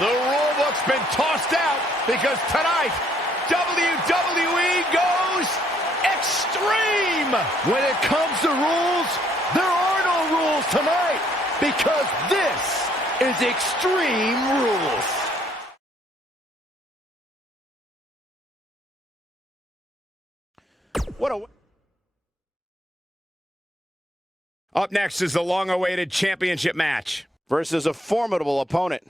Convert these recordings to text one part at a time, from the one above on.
The rulebook's been tossed out because tonight, WWE goes extreme. When it comes to rules, there are no rules tonight because this is Extreme Rules. What a... Up next is the long-awaited championship match versus a formidable opponent.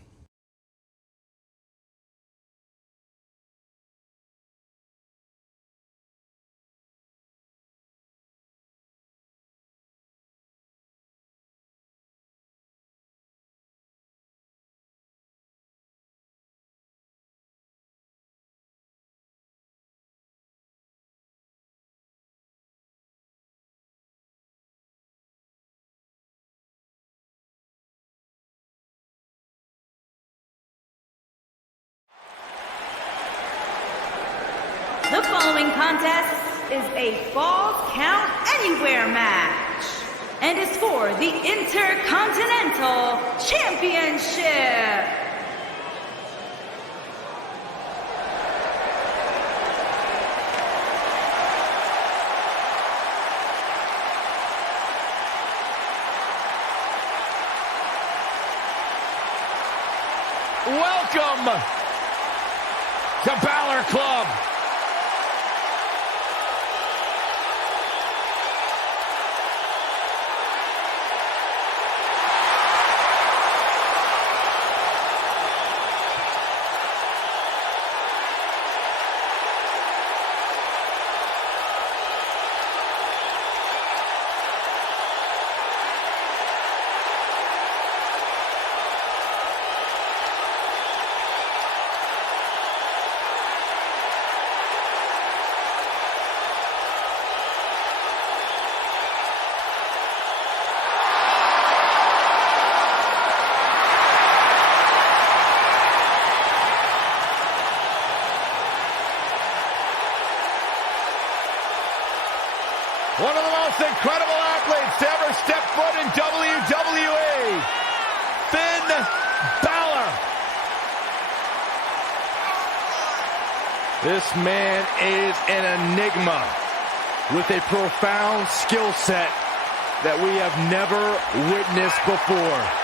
The following contest is a Falls Count Anywhere match and is for the Intercontinental Championship. Welcome to Balor Club. One of the most incredible athletes to ever step foot in WWE, Finn Balor. This man is an enigma with a profound skill set that we have never witnessed before.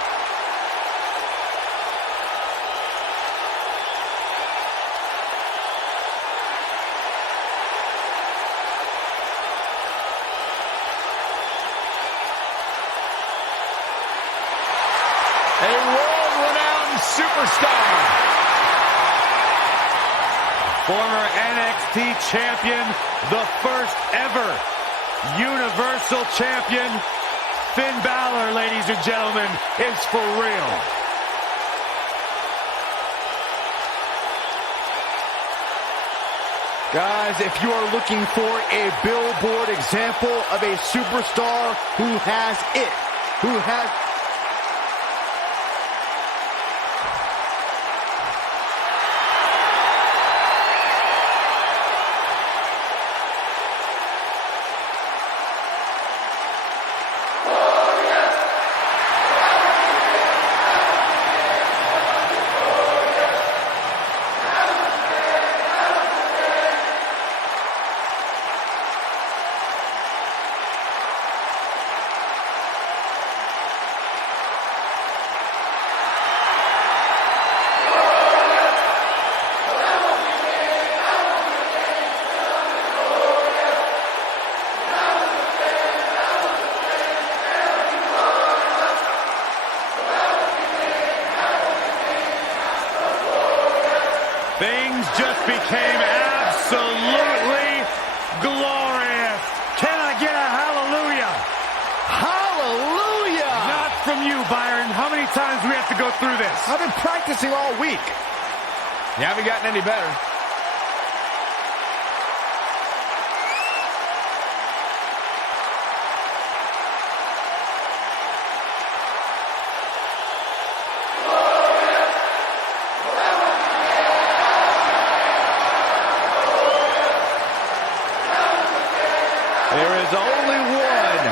A world-renowned superstar. Former NXT champion, the first ever Universal champion, Finn Balor, ladies and gentlemen, is for real. Guys, if you are looking for a billboard example of a superstar who has it, who has... Things just became absolutely glorious. Can I get a hallelujah? Hallelujah! Not from you, Byron. How many times do we have to go through this? I've been practicing all week. You haven't gotten any better. There is only one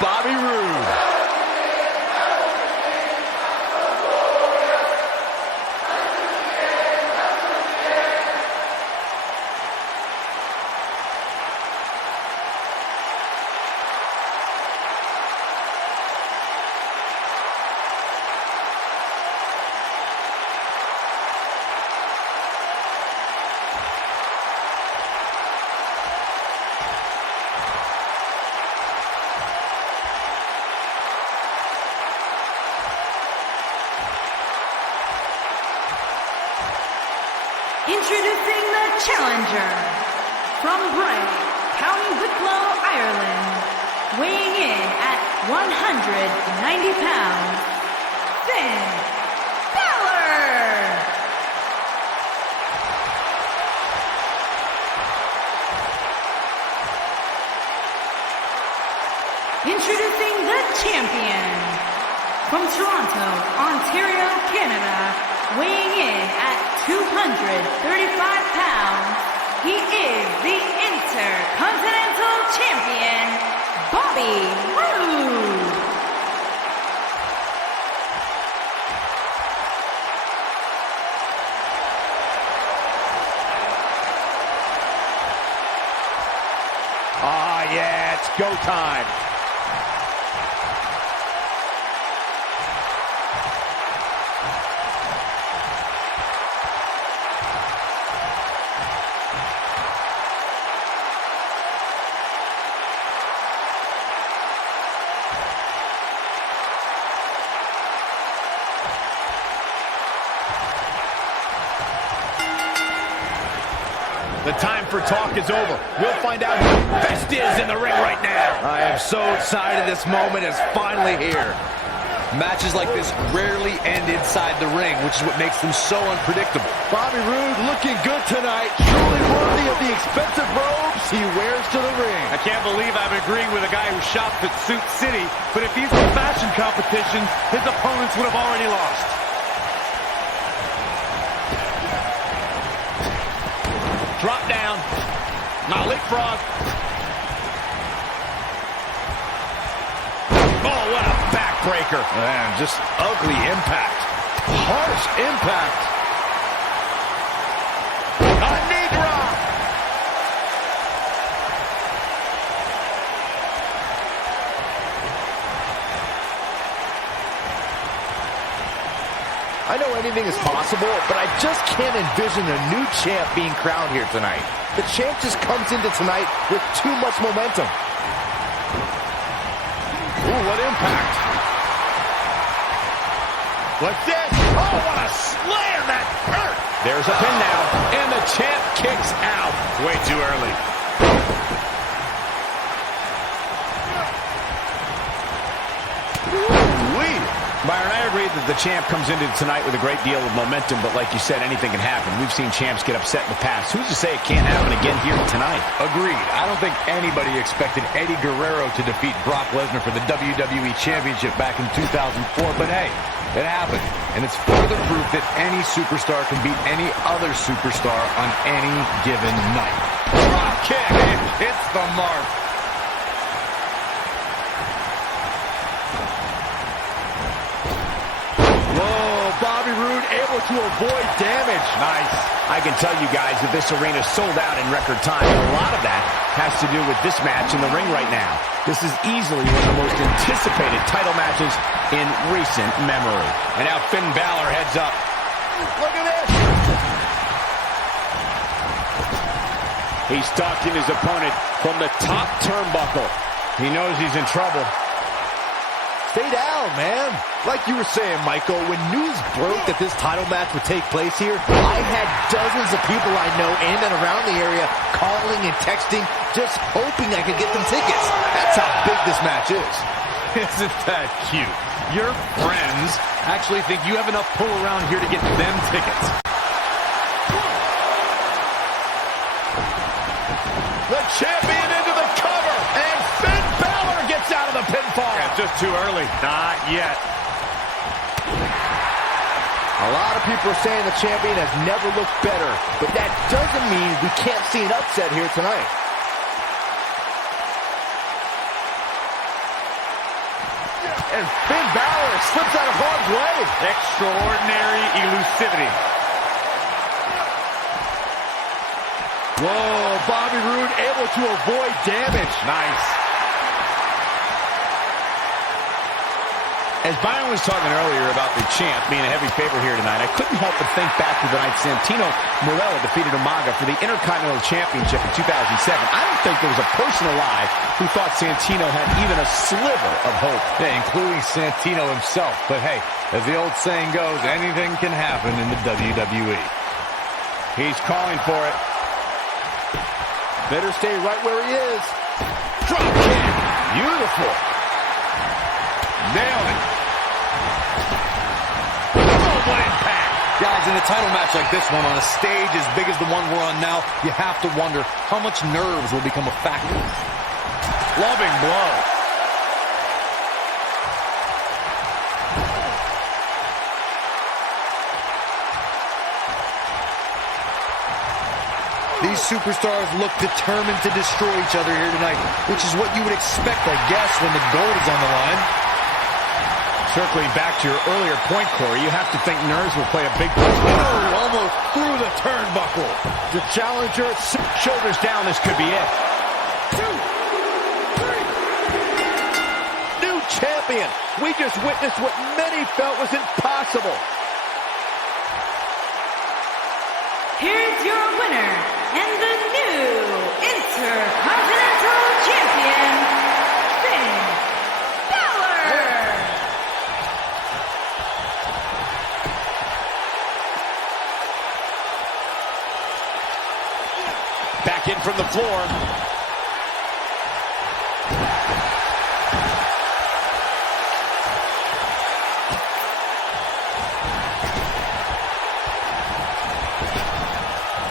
Bobby Roode. Introducing the challenger from Bray, County Wicklow, Ireland, weighing in at 190 pounds, Finn Balor. Introducing the champion from Toronto, Ontario, Canada, weighing in at 235 pounds, he is the Intercontinental Champion, Bobby Roode. Ah, yeah, it's go time. The time for talk is over. We'll find out who the best is in the ring right now. I am so excited this moment is finally here. Matches like this rarely end inside the ring, which is what makes them so unpredictable. Bobby Roode looking good tonight. Truly worthy of the expensive robes he wears to the ring. I can't believe I'm agreeing with a guy who shops at Suit City, but if these were fashion competitions, his opponents would have already lost. Drop down. Now leapfrog. Oh, what a backbreaker. Man, just ugly impact. Harsh impact. A knee drop. I know anything is possible, but I just can't envision a new champ being crowned here tonight. The champ just comes into tonight with too much momentum. Ooh, what impact. What's this? Oh, what a slam that hurt. There's a pin now, and the champ kicks out. Way too early. Ooh-wee. Byron, I agree that the champ comes into tonight with a great deal of momentum, but like you said, anything can happen. We've seen champs get upset in the past. Who's to say it can't happen again here tonight? Agreed. I don't think anybody expected Eddie Guerrero to defeat Brock Lesnar for the WWE Championship back in 2004, but hey, it happened. And it's further proof that any superstar can beat any other superstar on any given night. Drop kick. It hits the mark. Bobby Roode able to avoid damage. Nice. I can tell you guys that this arena sold out in record time, and a lot of that has to do with this match in the ring right now. This is easily one of the most anticipated title matches in recent memory. And now Finn Balor heads up. Look at this. He's stalking his opponent from the top turnbuckle. He knows he's in trouble. Stay down, man. Like you were saying, Michael, when news broke that this title match would take place here, I had dozens of people I know in and around the area calling and texting, just hoping I could get them tickets. That's how big this match is. Isn't that cute? Your friends actually think you have enough pull around here to get them tickets. The champion into the cover, and Finn Balor gets out of the pinfall. Yeah, just too early. Not yet. A lot of people are saying the champion has never looked better, but that doesn't mean we can't see an upset here tonight. And Finn Balor slips out of harm's way. Extraordinary elusivity. Whoa, Bobby Roode able to avoid damage. Nice. As Byron was talking earlier about the champ being a heavy favorite here tonight, I couldn't help but think back to the night Santino Marella defeated Umaga for the Intercontinental Championship in 2007. I don't think there was a person alive who thought Santino had even a sliver of hope. Yeah, including Santino himself. But hey, as the old saying goes, anything can happen in the WWE. He's calling for it. Better stay right where he is. Drop kick. Beautiful. Nailed it. Oh, what impact. Guys, in a title match like this one, on a stage as big as the one we're on now, you have to wonder how much nerves will become a factor. Loving blow. These superstars look determined to destroy each other here tonight, which is what you would expect, I guess, when the gold is on the line. Circling back to your earlier point, Corey, you have to think nerves will play a big part. Oh, almost through the turnbuckle. The challenger, Shoulders down, this could be it. 2, 3. New champion. We just witnessed what many felt was impossible. Here's your winner and the new Intercontinental Champion, Finn Balor. Back in from the floor.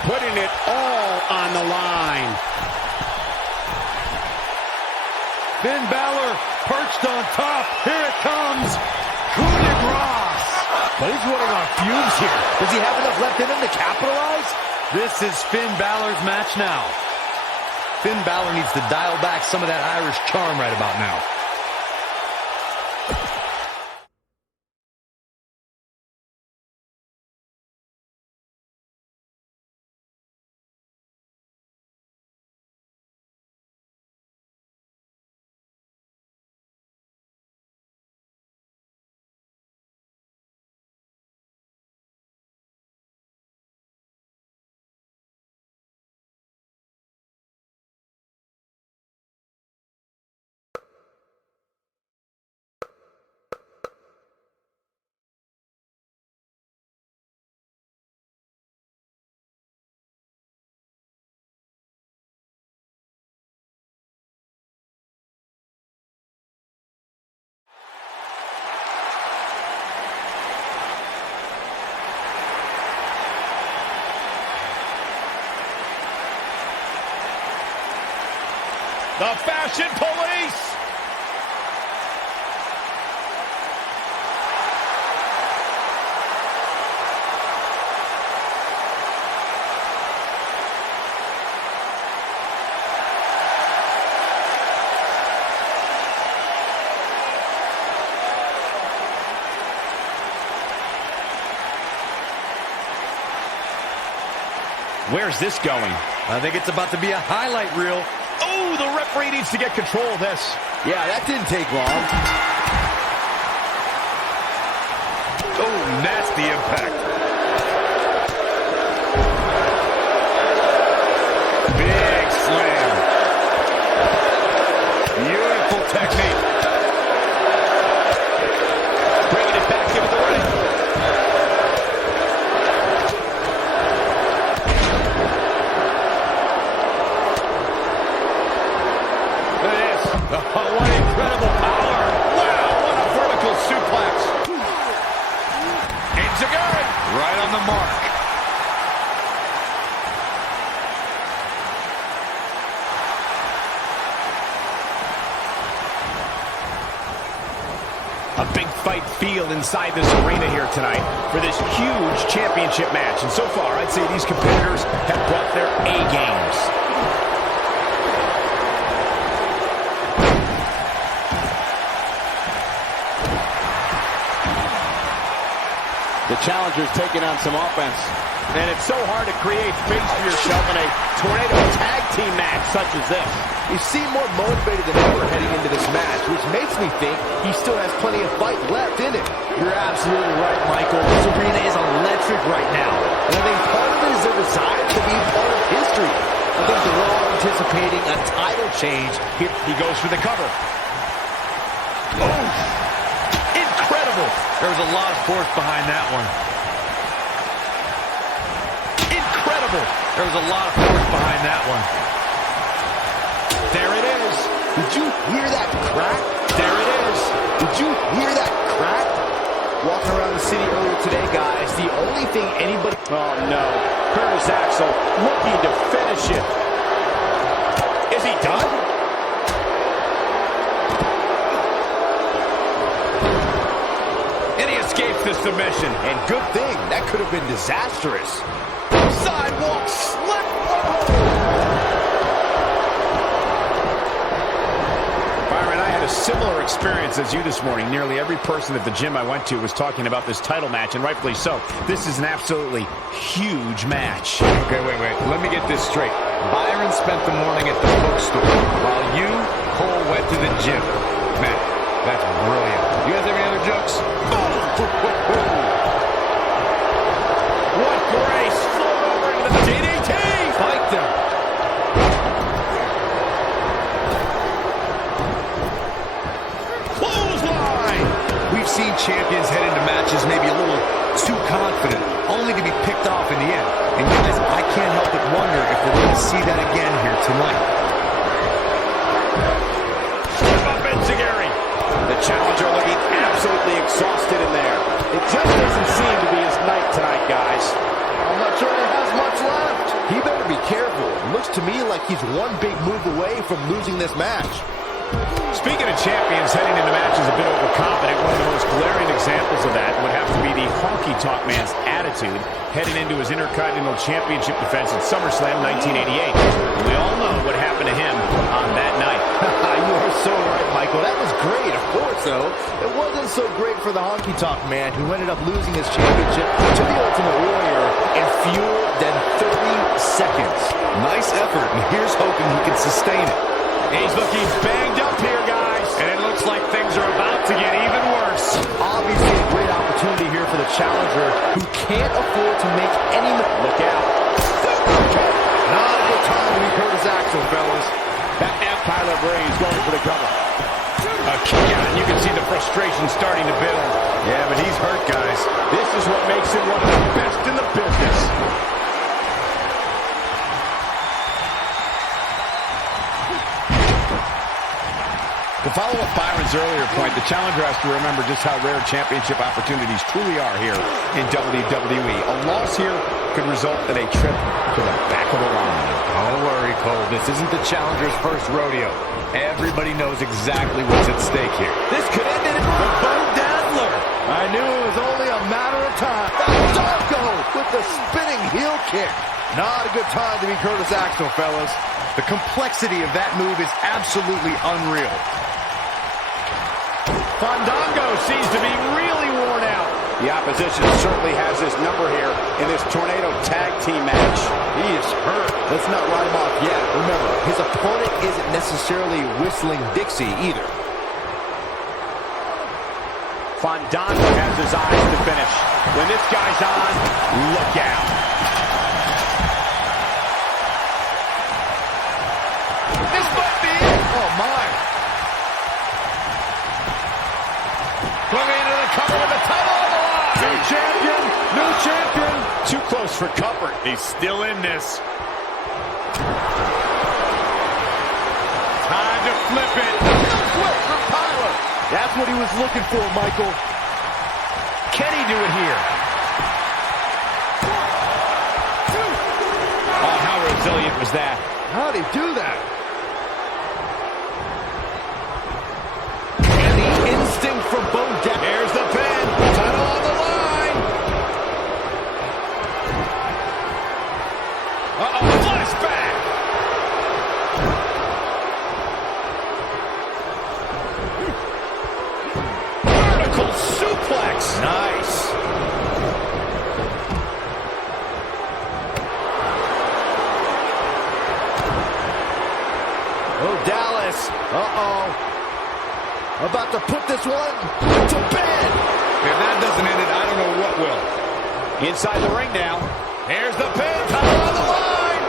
Putting it all on the line. Finn Balor perched on top. Here it comes. Coup de grace. But he's running on fumes here. Does he have enough left in him to capitalize? This is Finn Balor's match now. Finn Balor needs to dial back some of that Irish charm right about now. The Fashion Police. Where's this going? I think it's about to be a highlight reel. Oh, the referee needs to get control of this. Yeah, that didn't take long. Oh, nasty impact. Big slam. Beautiful technique. Bringing it back into the ring. Oh, what incredible power. Wow, what a vertical suplex. Enzuigiri. Right on the mark. A big fight feel inside this arena here tonight for this huge championship match. And so far, I'd say these competitors have brought their A games. The challenger's taking on some offense. And it's so hard to create space for yourself in a tornado tag team match such as this. He seemed more motivated than ever heading into this match, which makes me think he still has plenty of fight left in him. You're absolutely right, Michael. This arena is electric right now. And I think part of it is their desire to be part of history. I think they're all anticipating a title change. Here he goes for the cover. Oh, There was a lot of force behind that one. incredible. incredible. There was a lot of force behind that one. There it is. Did you hear that crack? There it is. Did you hear that crack? Walking around the city earlier today, guys, the only thing anybody... Oh, no. Curtis Axel looking to finish it. Is he done? And he escapes the submission. And good thing, that could have been disastrous. Sidewalk slip. Byron, I had a similar experience as you this morning. Nearly every person at the gym I went to was talking about this title match, and rightfully so. This is an absolutely huge match. Okay, wait. Let me get this straight. Byron spent the morning at the bookstore while you, Cole, went to the gym. Man, that's brilliant. You guys have any other jokes? What grace! Float over into the DDT! Fight them. Clothesline! We've seen champions head into matches maybe a little too confident, only to be picked off in the end. And guys, I can't help but wonder if we're going to see that again here tonight. Step up, Enziguri. The challenger looking absolutely exhausted in there. It just doesn't seem to be his night tonight, guys. I'm not sure he has much left. He better be careful. It looks to me like he's one big move away from losing this match. Speaking of champions heading into matches a bit overconfident, one of the most glaring examples of that would have to be the honky-tonk man's attitude heading into his Intercontinental Championship defense at SummerSlam 1988. We all know what happened to him on that night. You are so right, Michael. That was great. Of course, though, it wasn't so great for the honky-tonk man who ended up losing his championship to the Ultimate Warrior in fewer than 30 seconds. Nice effort, and here's hoping he can sustain it. He's looking banged up here, guys. And it looks like things are about to get even worse. Obviously a great opportunity here for the challenger who can't afford to make any... Look out. Not a good time to be Curtis Axel, fellas. That Empire Braves going for the cover. A kick out, and you can see the frustration starting to build. Yeah, but he's hurt, guys. This is what makes him one of the best in the business. To follow up Byron's earlier point, the challenger has to remember just how rare championship opportunities truly are here in WWE. A loss here could result in a trip to the back of the line. Don't worry, Cole. This isn't the challenger's first rodeo. Everybody knows exactly what's at stake here. This could end in the Bo Dazzler. I knew it was only a matter of time. Falcao with the spinning heel kick. Not a good time to be Curtis Axel, fellas. The complexity of that move is absolutely unreal. Fandango seems to be really worn out. The opposition certainly has his number here in this Tornado Tag Team match. He is hurt. Let's not write him off yet. Remember, his opponent isn't necessarily whistling Dixie either. Fandango has his eyes to finish. When this guy's on, look out. This might be it. Oh, my. Going into the cover with the title on the line. New champion, new champion. Too close for comfort. He's still in this. Time to flip it. Flip for Tyler. That's what he was looking for, Michael. Can he do it here? Oh, how resilient was that? How'd he do that? And the instinct from Bo Dazzler. Here's the pin. Title on the line. Uh-oh, flashback. Vertical suplex. Nice. Oh, Dallas. Uh-oh. About to put this one to bed. If that doesn't end it, I don't know what will. Inside the ring now. Here's the pin. Title on the line.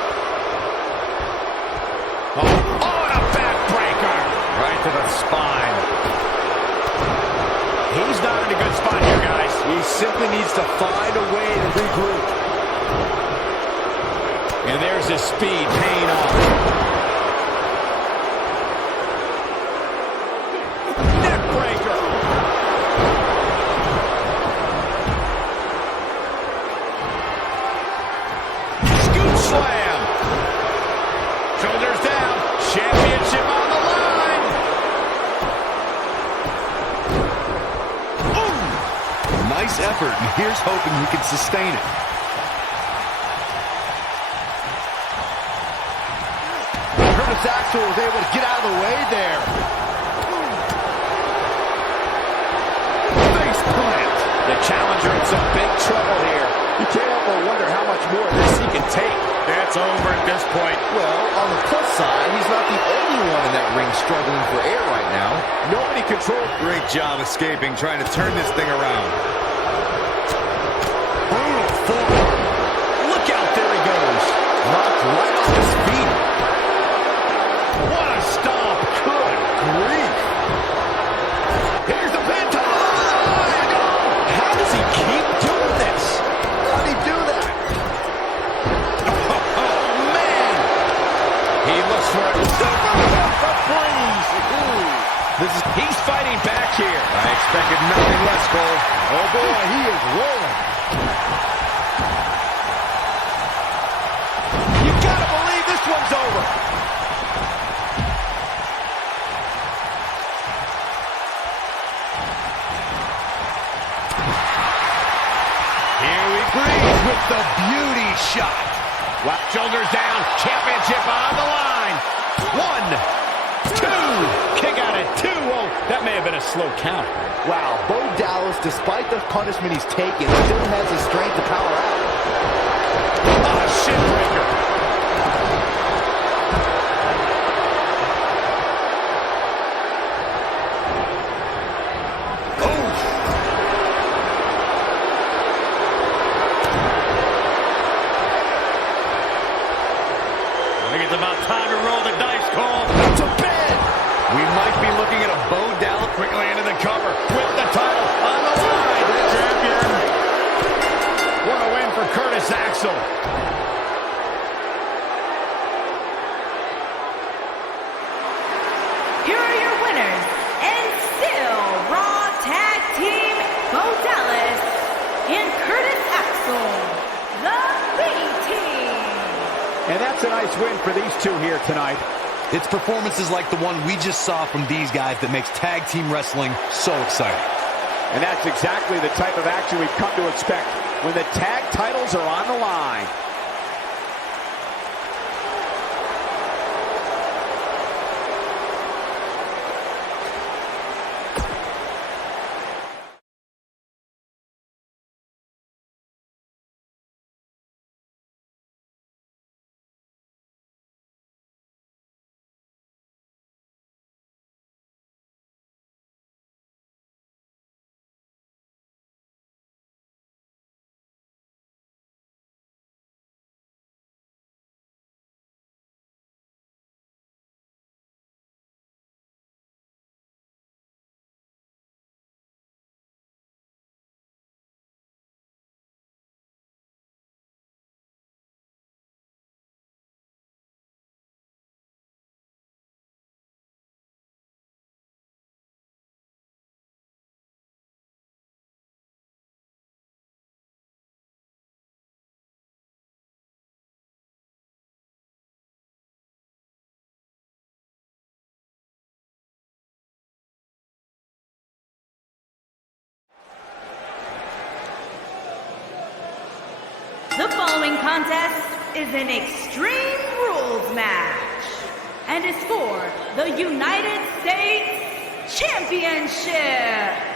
Oh, and a backbreaker. Right to the spine. He's not in a good spot here, guys. He simply needs to find a way to regroup. And there's his speed paying off. Slam. Shoulders down. Championship on the line. Ooh. Nice effort, and here's hoping he can sustain it. Curtis Axel was able to get out of the way there. Face plant. The challenger in some big trouble here. You can't help but wonder how much more of this he can take. That's over at this point. Well, on the plus side, he's not the only one in that ring struggling for air right now. Nobody controls. Great job escaping, trying to turn this thing around. Brutal forward. Look out, there he goes. Knocked right off his feet. What a stomp. Good grief. Here's the pin. How does he keep doing this? How did he do that? Oh, man. He looks for it. He's fighting back here. I expected nothing less, Cole. Oh, boy, he is rolling. You gotta believe this one's over. Here we breathe with the beauty shot. Wow. Shoulders down, championship on the line. 1, 2, kick out at 2. Oh, that may have been a slow count. Wow, Bo Dallas, despite the punishment he's taken, still has the strength to power out. Ah, shin breaker. I think it's about time to roll the dice, Cole. To bed. We might be looking at a Bo Dallas Quickly into the cover with the title on the line. Champion. What a win for Curtis Axel. Here are your winners, and still Raw Tag Team Bo Dallas and Curtis Axel, the B-Team. And that's a nice win for these two here tonight. It's performances like the one we just saw from these guys that makes tag team wrestling so exciting. And that's exactly the type of action we've come to expect when the tag titles are on the line. The following contest is an Extreme Rules match and is for the United States Championship.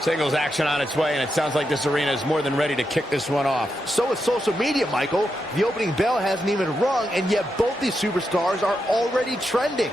Singles action on its way, and it sounds like this arena is more than ready to kick this one off. So is social media, Michael. The opening bell hasn't even rung, and yet both these superstars are already trending.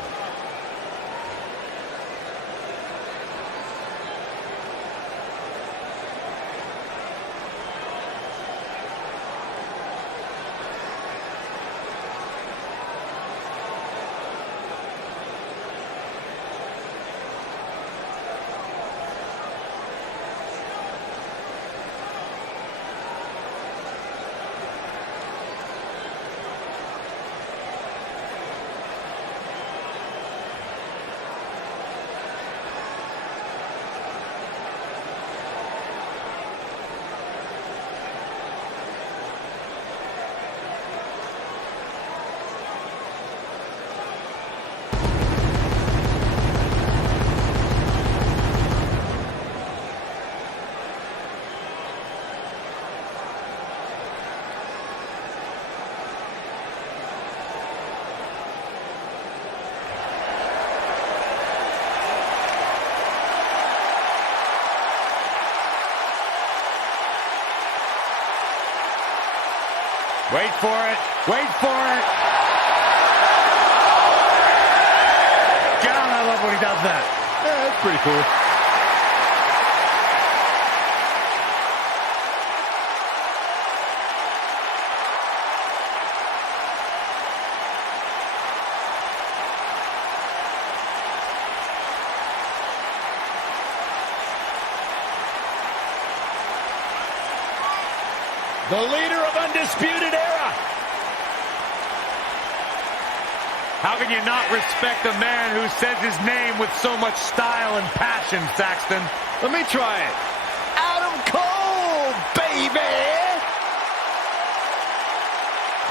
Wait for it. Wait for it. God, I love when he does that. Yeah, that's pretty cool. The leader of Undisputed Era. How can you not respect a man who says his name with so much style and passion, Saxton? Let me try it. Adam Cole, baby!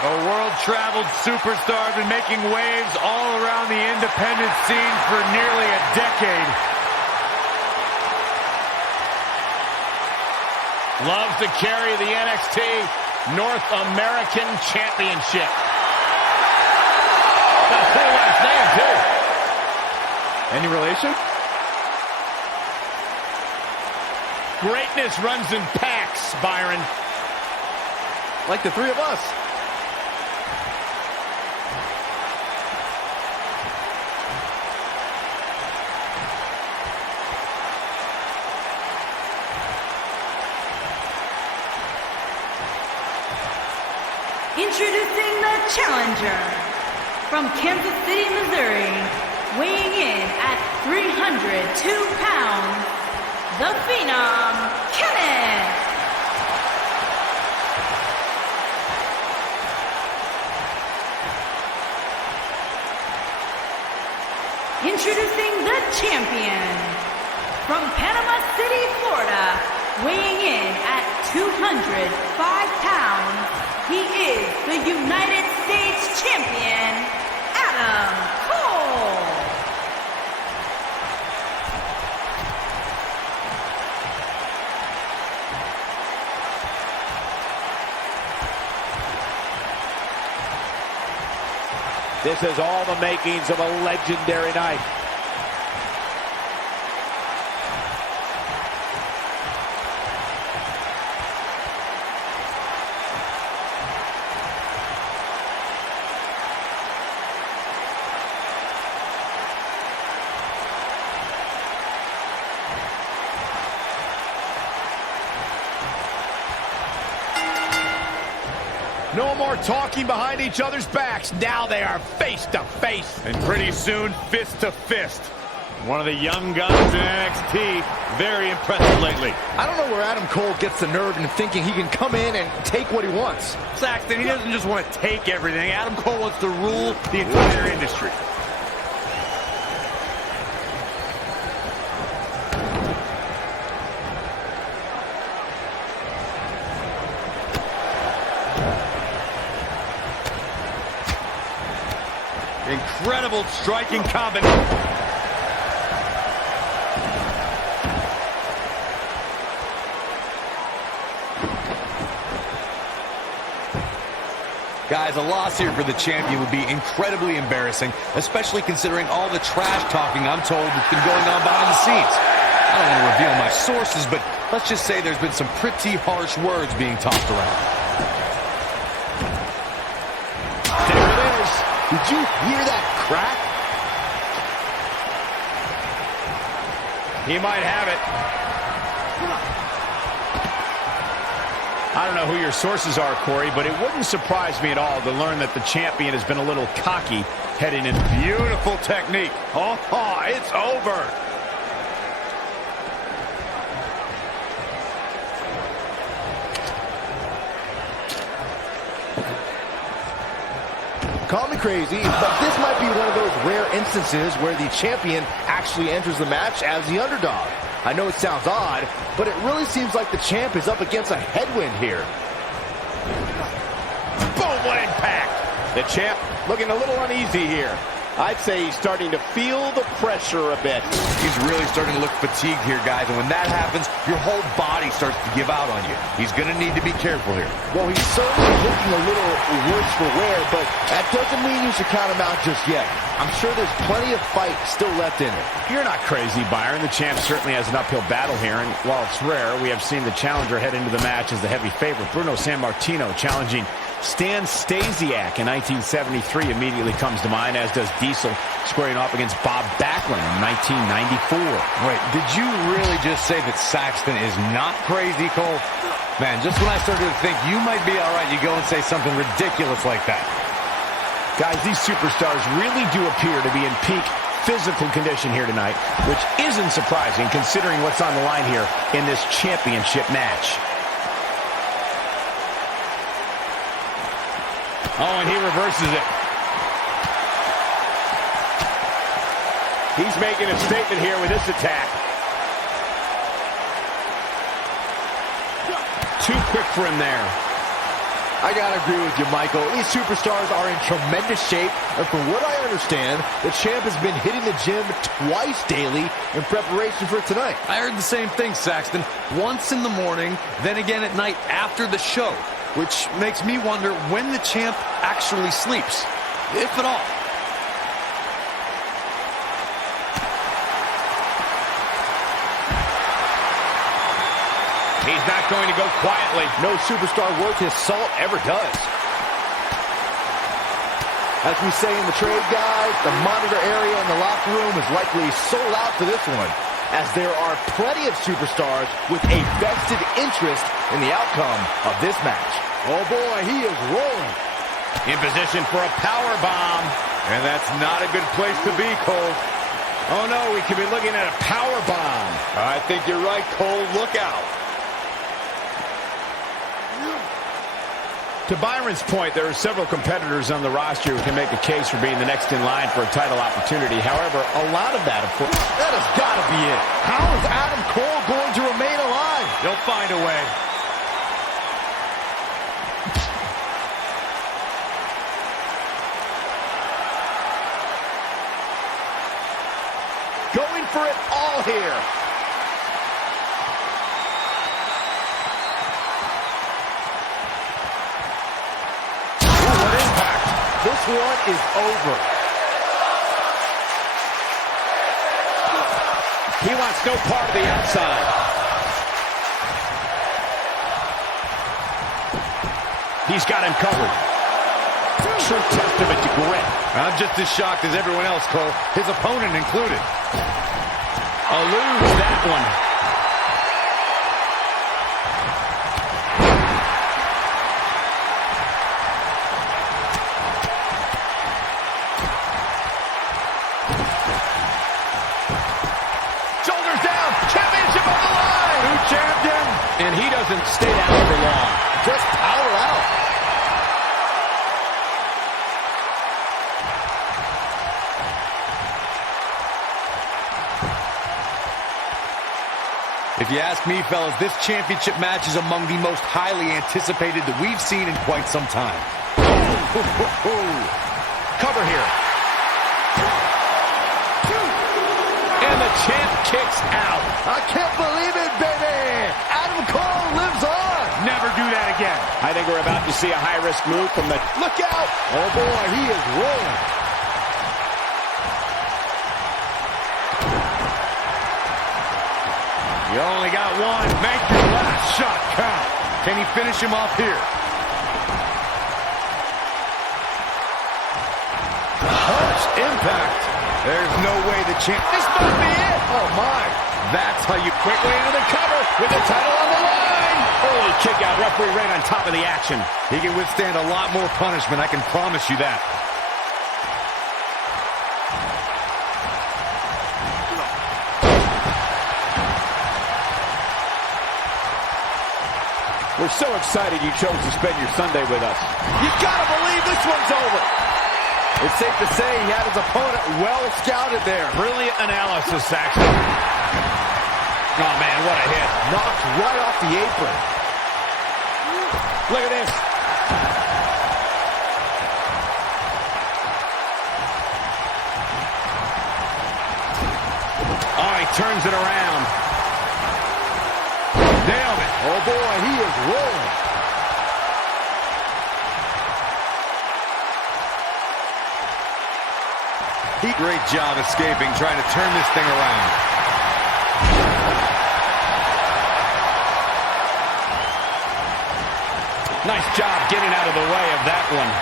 A world-traveled superstar has been making waves all around the independent scene for nearly a decade. Loves to carry the NXT North American Championship. Got a cool last name, too. Any relation? Greatness runs in packs, Byron. Like the three of us. Introducing the challenger from Kansas City, Missouri, weighing in at 302 pounds, the Phenom, Kenneth. Introducing the champion from Panama City, Florida, weighing in at 205 pounds, he is the United States Champion, Adam Cole. This has all the makings of a legendary night. No more talking behind each other's backs. Now they are face to face. And pretty soon, fist to fist. One of the young guns in NXT, very impressive lately. I don't know where Adam Cole gets the nerve in thinking he can come in and take what he wants. Saxton, he doesn't just want to take everything. Adam Cole wants to rule the entire industry. Incredible striking combination. Guys, a loss here for the champion would be incredibly embarrassing, especially considering all the trash talking I'm told that's been going on behind the scenes. I don't want to reveal my sources, but let's just say there's been some pretty harsh words being tossed around. There it is. Did you hear that crack? He might have it. I don't know who your sources are, Corey, but it wouldn't surprise me at all to learn that the champion has been a little cocky heading in. Beautiful technique. Oh, it's over. Call me crazy, but this might be one of those rare instances where the champion actually enters the match as the underdog. I know it sounds odd, but it really seems like the champ is up against a headwind here. Boom, what impact! The champ looking a little uneasy here. I'd say he's starting to feel the pressure a bit. He's really starting to look fatigued here, guys, and when that happens, your whole body starts to give out on you. He's going to need to be careful here. Well, he's certainly looking a little worse for wear, but that doesn't mean you should count him out just yet. I'm sure there's plenty of fight still left in it. You're not crazy, Byron. The champ certainly has an uphill battle here, and while it's rare, we have seen the challenger head into the match as the heavy favorite. Bruno Sammartino challenging Stan Stasiak in 1973 immediately comes to mind, as does Diesel squaring off against Bob Backlund in 1994. Wait, did you really just say that Saxton is not crazy, Cole? Man, just when I started to think you might be all right, you go and say something ridiculous like that. Guys, these superstars really do appear to be in peak physical condition here tonight, which isn't surprising considering what's on the line here in this championship match. Oh, and he reverses it. He's making a statement here with this attack. Too quick for him there. I gotta agree with you, Michael. These superstars are in tremendous shape, and from what I understand, the champ has been hitting the gym twice daily in preparation for tonight. I heard the same thing, Saxton. Once in the morning, then again at night after the show, which makes me wonder when the champ actually sleeps, if at all. He's not going to go quietly. No superstar worth his salt ever does. As we say in the trade, guys, the monitor area in the locker room is likely sold out for this one, as there are plenty of superstars with a vested interest in the outcome of this match. Oh boy, he is rolling. In position for a power bomb. And that's not a good place to be, Cole. Oh no, we could be looking at a power bomb. I think you're right, Cole. Look out. To Byron's point, there are several competitors on the roster who can make a case for being the next in line for a title opportunity. However, a lot of that, of course, That has got to be it. How is Adam Cole going to remain alive? He'll find a way. Going for it all here. This one is over. he wants no part of the outside. He's got him covered. True testament to grit. I'm just as shocked as everyone else, Cole. His opponent included. Eludes that one. And he doesn't stay down for long. Just power out. If you ask me, fellas, this championship match is among the most highly anticipated that we've seen in quite some time. Cover here. And the champ kicks out. I can't believe it, baby. Adam Cole lives on. Never do that again. I think we're about to see a high-risk move from the... Look out! Oh, boy, he is rolling. You only got one. Make your last shot count. Can he finish him off here? Harsh impact. There's no way the champ... This might be it. Oh, my. That's how you quickly into the cover with the title on the line. Early kick out. Referee right on top of the action. He can withstand a lot more punishment, I can promise you that. We're so excited you chose to spend your Sunday with us. You gotta believe this one's over. It's safe to say he had his opponent well scouted there. Brilliant analysis, Saxton. Oh, man, what a hit. Knocked right off the apron. Look at this. Oh, he turns it around. Nailed it. Oh, boy, he is rolling. Great job escaping, trying to turn this thing around. Nice job getting out of the way of that one.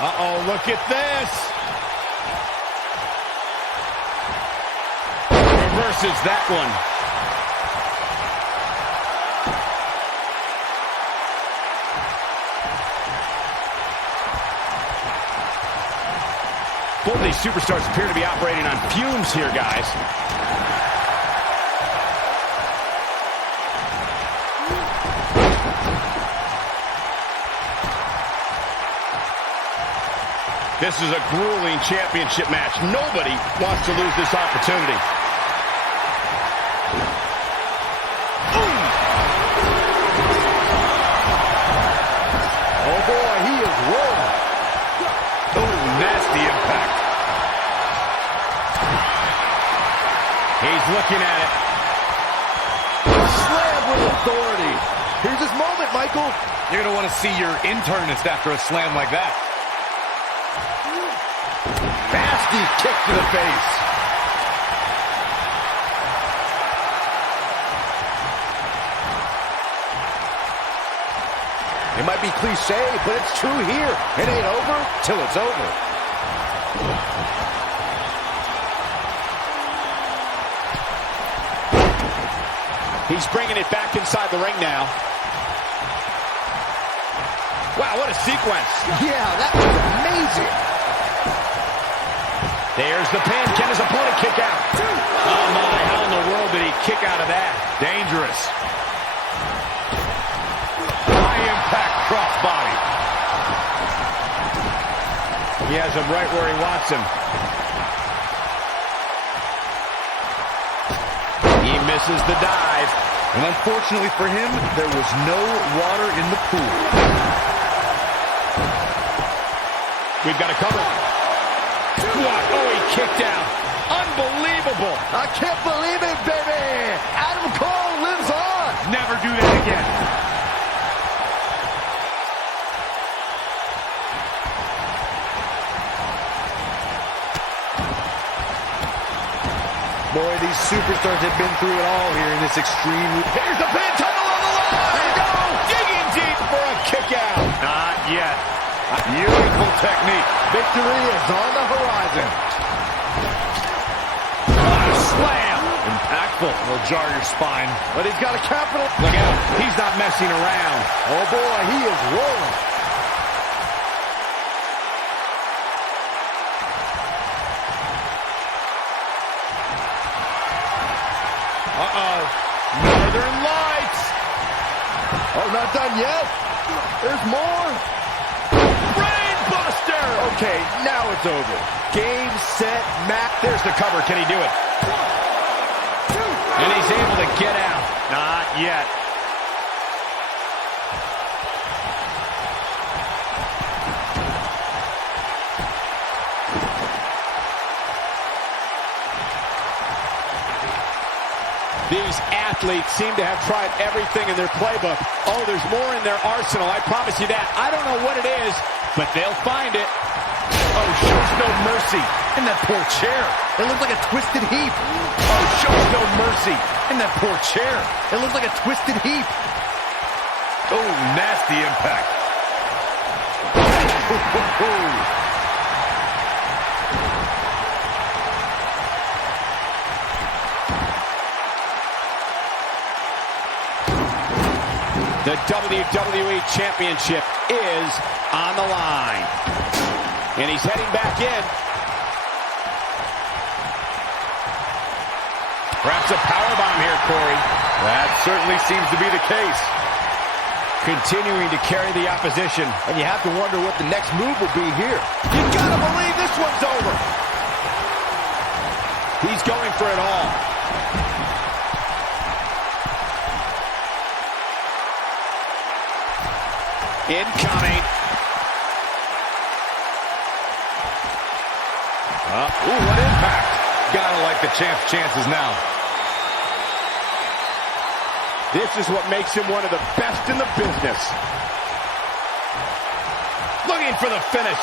Uh-oh, look at this. Reverses that one. Both of these superstars appear to be operating on fumes here, guys. This is a grueling championship match. Nobody wants to lose this opportunity. Oh, boy, he is rolling. Oh, nasty impact. He's looking at it. Slam with authority. Here's his moment, Michael. You're going to want to see your internist after a slam like that. Nasty kick to the face. It might be cliche, but it's true here. It ain't over till it's over. He's bringing it back inside the ring now. Wow, what a sequence. Yeah, that was amazing. There's the pin. Can his opponent kick out? Oh, my. How in the world did he kick out of that? Dangerous. High impact crossbody. He has him right where he wants him. He misses the dive. And unfortunately for him, there was no water in the pool. We've got a cover. What? Oh, he kicked out. Unbelievable. I can't believe it, baby. Adam Cole lives on. Never do that again. Boy, these superstars have been through it all here in this extreme. Here's the pin, title on the line. There you go. Digging deep for a kick out. Not yet. Beautiful technique. Victory is on the horizon. Slam. Impactful. It'll jar your spine. But he's got a capital. Look out. He's not messing around. Oh, boy, he is rolling. Uh-oh. Northern Lights. Oh, not done yet. There's more. Brainbuster. Okay, now it's over. Game, set, match. There's the cover. Can he do it? And he's able to get out. Not yet. These athletes seem to have tried everything in their playbook. Oh, there's more in their arsenal, I promise you that. I don't know what it is, but they'll find it. Oh, shows no mercy. And that poor chair. It looks like a twisted heap. Oh, shows no mercy. And that poor chair. It looks like a twisted heap. Oh, nasty impact. The WWE Championship is on the line. And he's heading back in. Perhaps a powerbomb here, Corey. That certainly seems to be the case. Continuing to carry the opposition. And you have to wonder what the next move will be here. You gotta believe this one's over. He's going for it all. Incoming. Ooh, what impact. Gotta like the champ's chances now. This is what makes him one of the best in the business. Looking for the finish.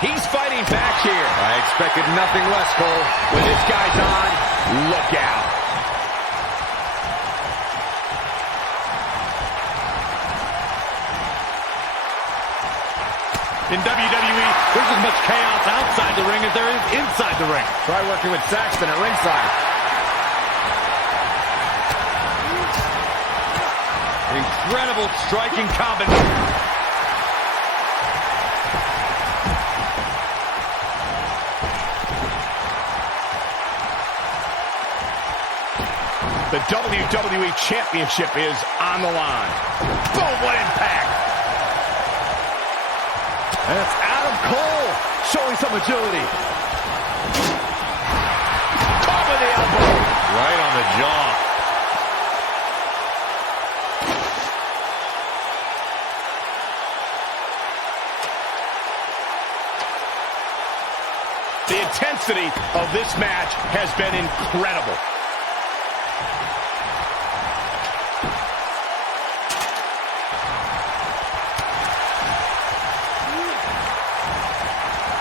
He's fighting back here. I expected nothing less, Cole. When this guy's on, look out. In WWE, there's as much chaos outside the ring as there is inside the ring. Try working with Saxton at ringside. Incredible striking combination. The WWE Championship is on the line. Boom, what impact. And it's Adam Cole showing some agility. Caught with the elbow. Right on the jaw. The intensity of this match has been incredible.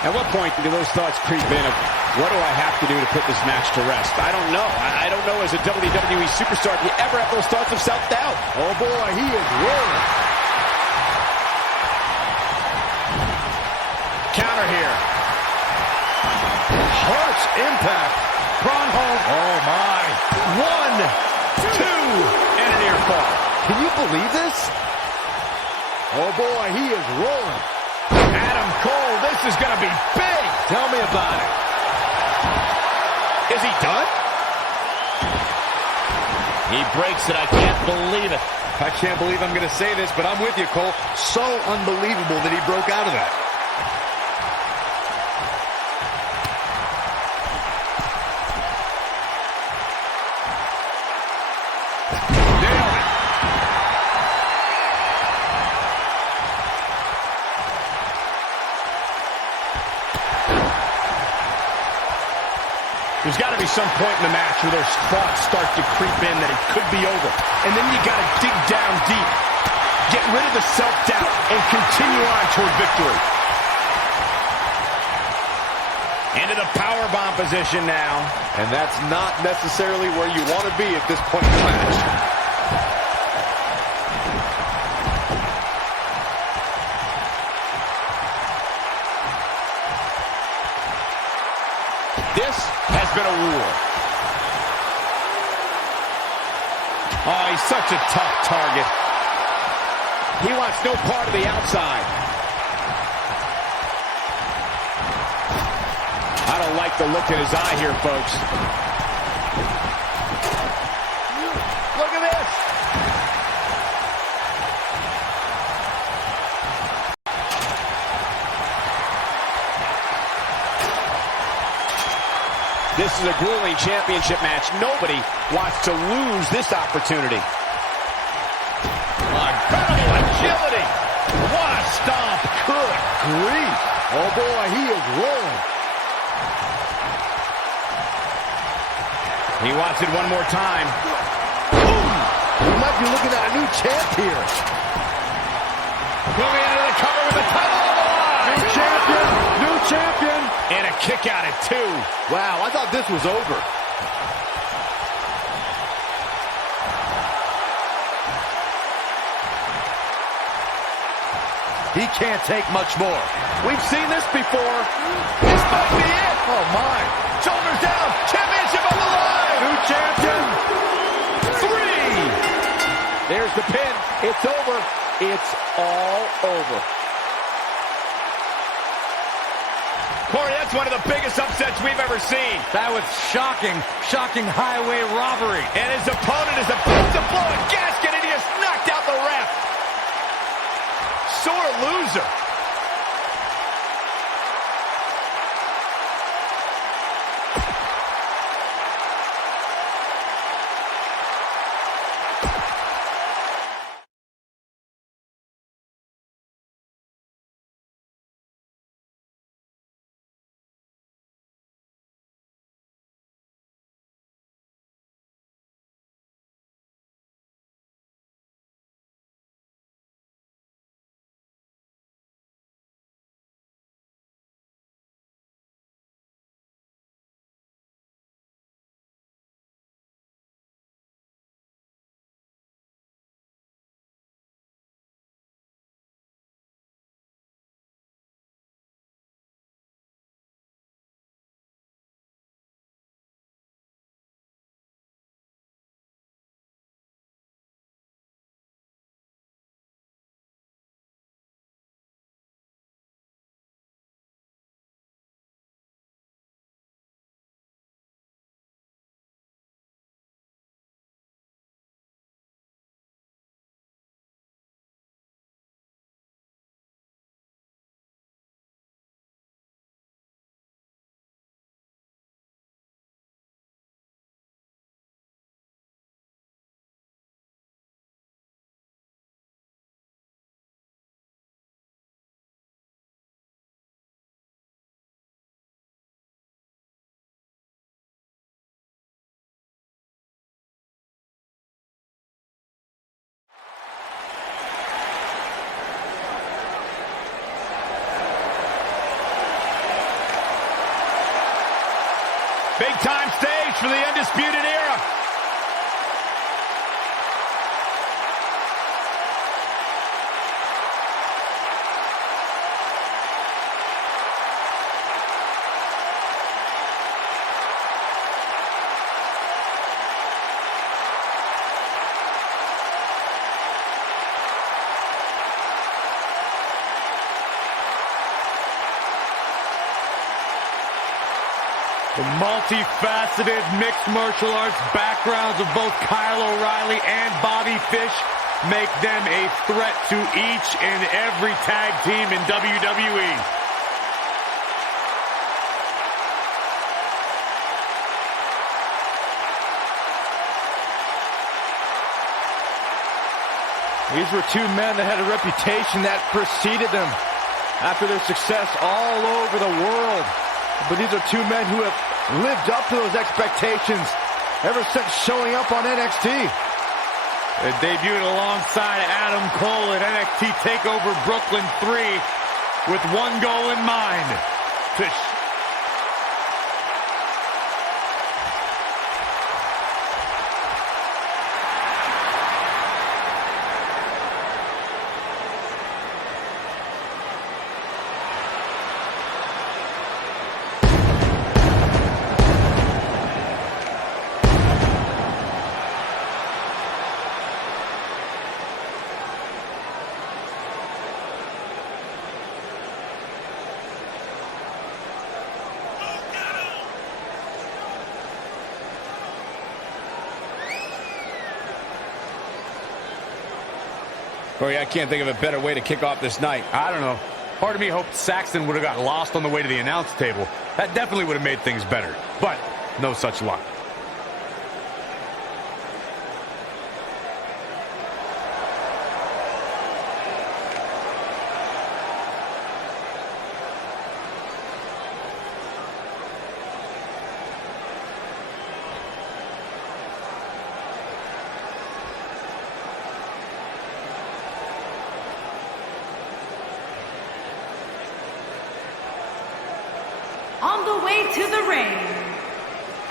At what point do those thoughts creep in of, what do I have to do to put this match to rest? I don't know. I don't know as a WWE superstar if you ever have those thoughts of self-doubt. Oh boy, he is rolling. Counter here. Harsh impact. Stronghold. Oh my. 1, 2, and an ear fall. Can you believe this? Oh boy, he is rolling. Adam Cole, this is going to be big. Tell me about it. Is he done? He breaks it. I can't believe it. I can't believe I'm going to say this, but I'm with you, Cole. So unbelievable that he broke out of that. Nailed it. There's got to be some point in the match where those thoughts start to creep in that it could be over. And then you got to dig down deep. Get rid of the self-doubt and continue on toward victory. Into the powerbomb position now. And that's not necessarily where you want to be at this point in the match. This has been a war. Oh, he's such a tough target. He wants no part of the outside. I don't like the look in his eye here, folks. Look at this. This is a grueling championship match. Nobody wants to lose this opportunity. Incredible agility. What a stomp. Good grief. Oh boy, he is rolling. He wants it one more time. We might be looking at a new champ here. Moving into the cover with the title on the line. New champion, new champion. And a kick out at 2. Wow, I thought this was over. He can't take much more. We've seen this before. This might be it. Oh, my. Shoulders down. Championship on the line. New champion. 3. There's the pin. It's over. It's all over. Corey, that's one of the biggest upsets we've ever seen. That was shocking. Shocking highway robbery. And his opponent is about to blow a gasket, and he just knocked out the ref. Sore loser. Big time stage for the Undisputed Era. The multifaceted mixed martial arts backgrounds of both Kyle O'Reilly and Bobby Fish make them a threat to each and every tag team in WWE. These were two men that had a reputation that preceded them after their success all over the world. But these are two men who have lived up to those expectations ever since showing up on NXT. They debuted alongside Adam Cole at NXT TakeOver Brooklyn 3 with one goal in mind: to Corey, I can't think of a better way to kick off this night. I don't know. Part of me hoped Saxton would have got lost on the way to the announce table. That definitely would have made things better. But no such luck. on the way to the ring,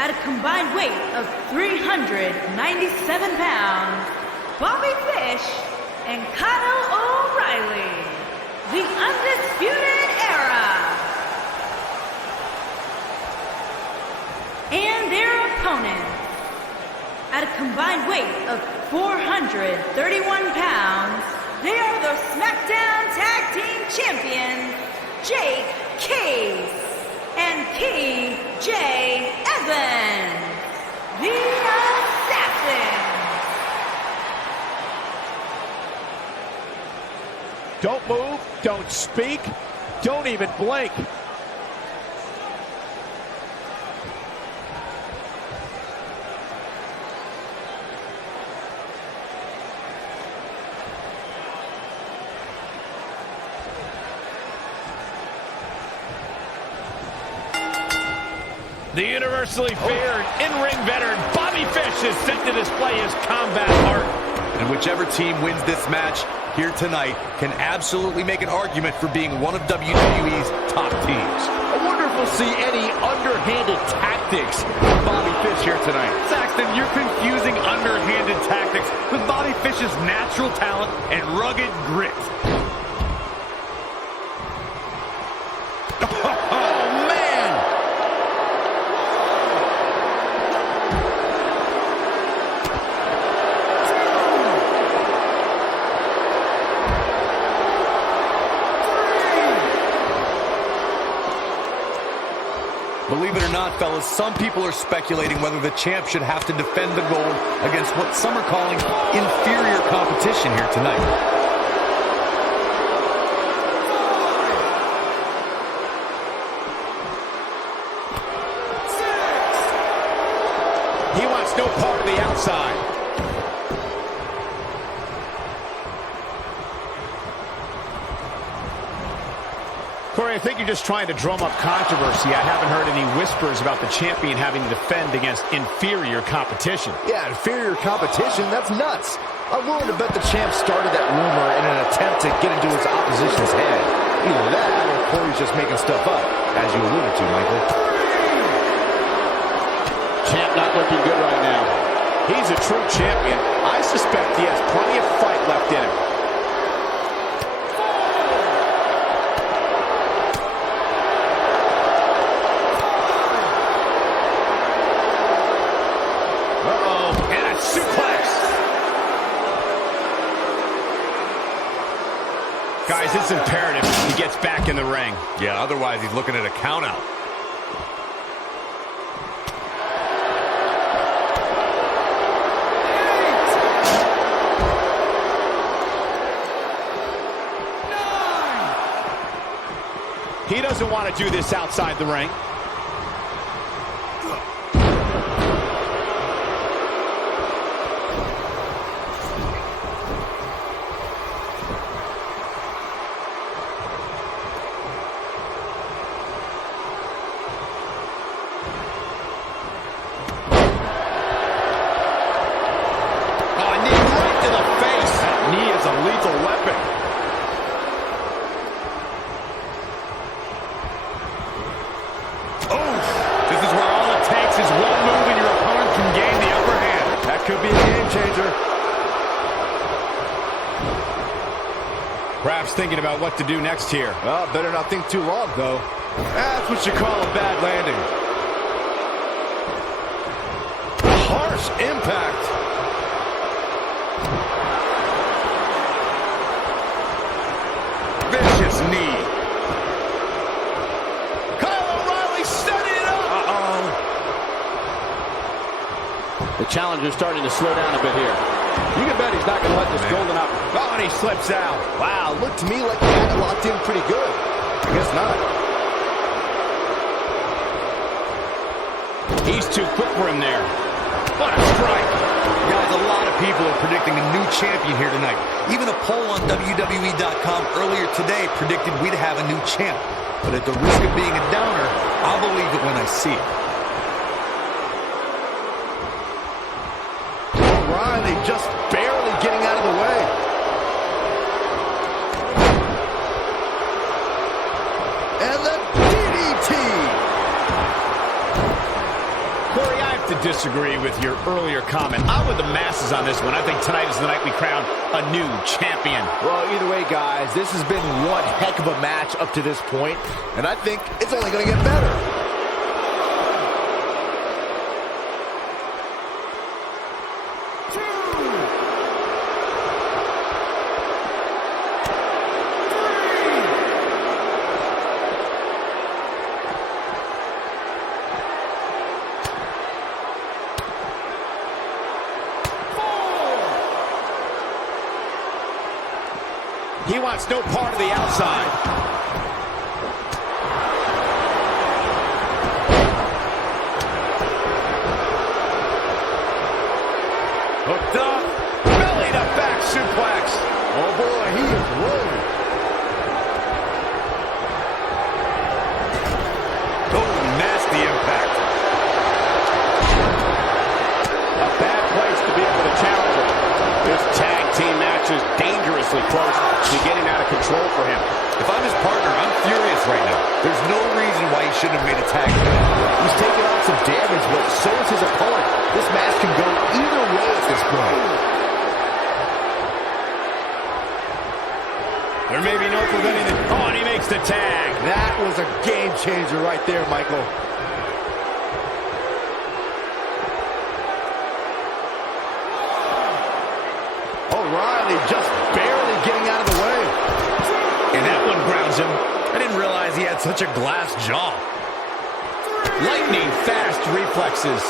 at a combined weight of 397 pounds, Bobby Fish and Kyle O'Reilly, the Undisputed Era. And their opponents, at a combined weight of 431 pounds, they are the SmackDown Tag Team Champions, Jake Case and P.J. Evans, the Assassins. Don't move, don't speak, don't even blink. The universally feared in-ring veteran Bobby Fish is set to display his combat art. And whichever team wins this match here tonight can absolutely make an argument for being one of WWE's top teams. I wonder if we'll see any underhanded tactics from Bobby Fish here tonight. Saxton, you're confusing underhanded tactics with Bobby Fish's natural talent and rugged grit. Believe it or not, fellas, some people are speculating whether the champ should have to defend the gold against what some are calling inferior competition here tonight. He wants no part of the outside. Corey, I think you're just trying to drum up controversy. I haven't heard any whispers about the champion having to defend against inferior competition. Yeah, inferior competition, that's nuts. I'm willing to bet the champ started that rumor in an attempt to get into his opposition's head. Either that or Corey's just making stuff up, as you alluded to, Michael. Champ not looking good right now. He's a true champion. I suspect he has plenty of fight left in him. Guys, it's imperative he gets back in the ring. Yeah, otherwise he's looking at a count out. He doesn't want to do this outside the ring. Perhaps thinking about what to do next here. Well, better not think too long, though. That's what you call a bad landing. Harsh impact. Vicious knee. Kyle O'Reilly setting it up. The challenger's starting to slow down a bit here. You can bet he's not going to let this golden up. Oh, and he slips out. Wow, looked to me like he had it locked in pretty good. I guess not. He's too quick for him there. What a strike. Guys, a lot of people are predicting a new champion here tonight. Even a poll on WWE.com earlier today predicted we'd have a new champ. But at the risk of being a downer, I'll believe it when I see it. O'Reilly just barely getting out of the way. And the DDT. have to disagree with your earlier comment. I'm with the masses on this one. I think tonight is the night we crown a new champion. Well, either way, guys, this has been one heck of a match up to this point, and I think it's only going to get better. He wants no part of the outside. Hooked up. Belly to back suplex. Oh, boy, he is rolling. Oh, nasty impact. A bad place to be able to challenge him. This tag team match is dangerously close to getting out of control for him. If I'm his partner, I'm furious right now. There's no reason why he shouldn't have made a tag. He's taking on some damage, but so is his opponent. This match can go either way at this point. There may be no preventing it. Oh, and he makes the tag. That was a game changer right there, Michael. O'Reilly just barely getting out of the way. And that one grounds him. I didn't realize he had such a glass jaw. Lightning fast reflexes.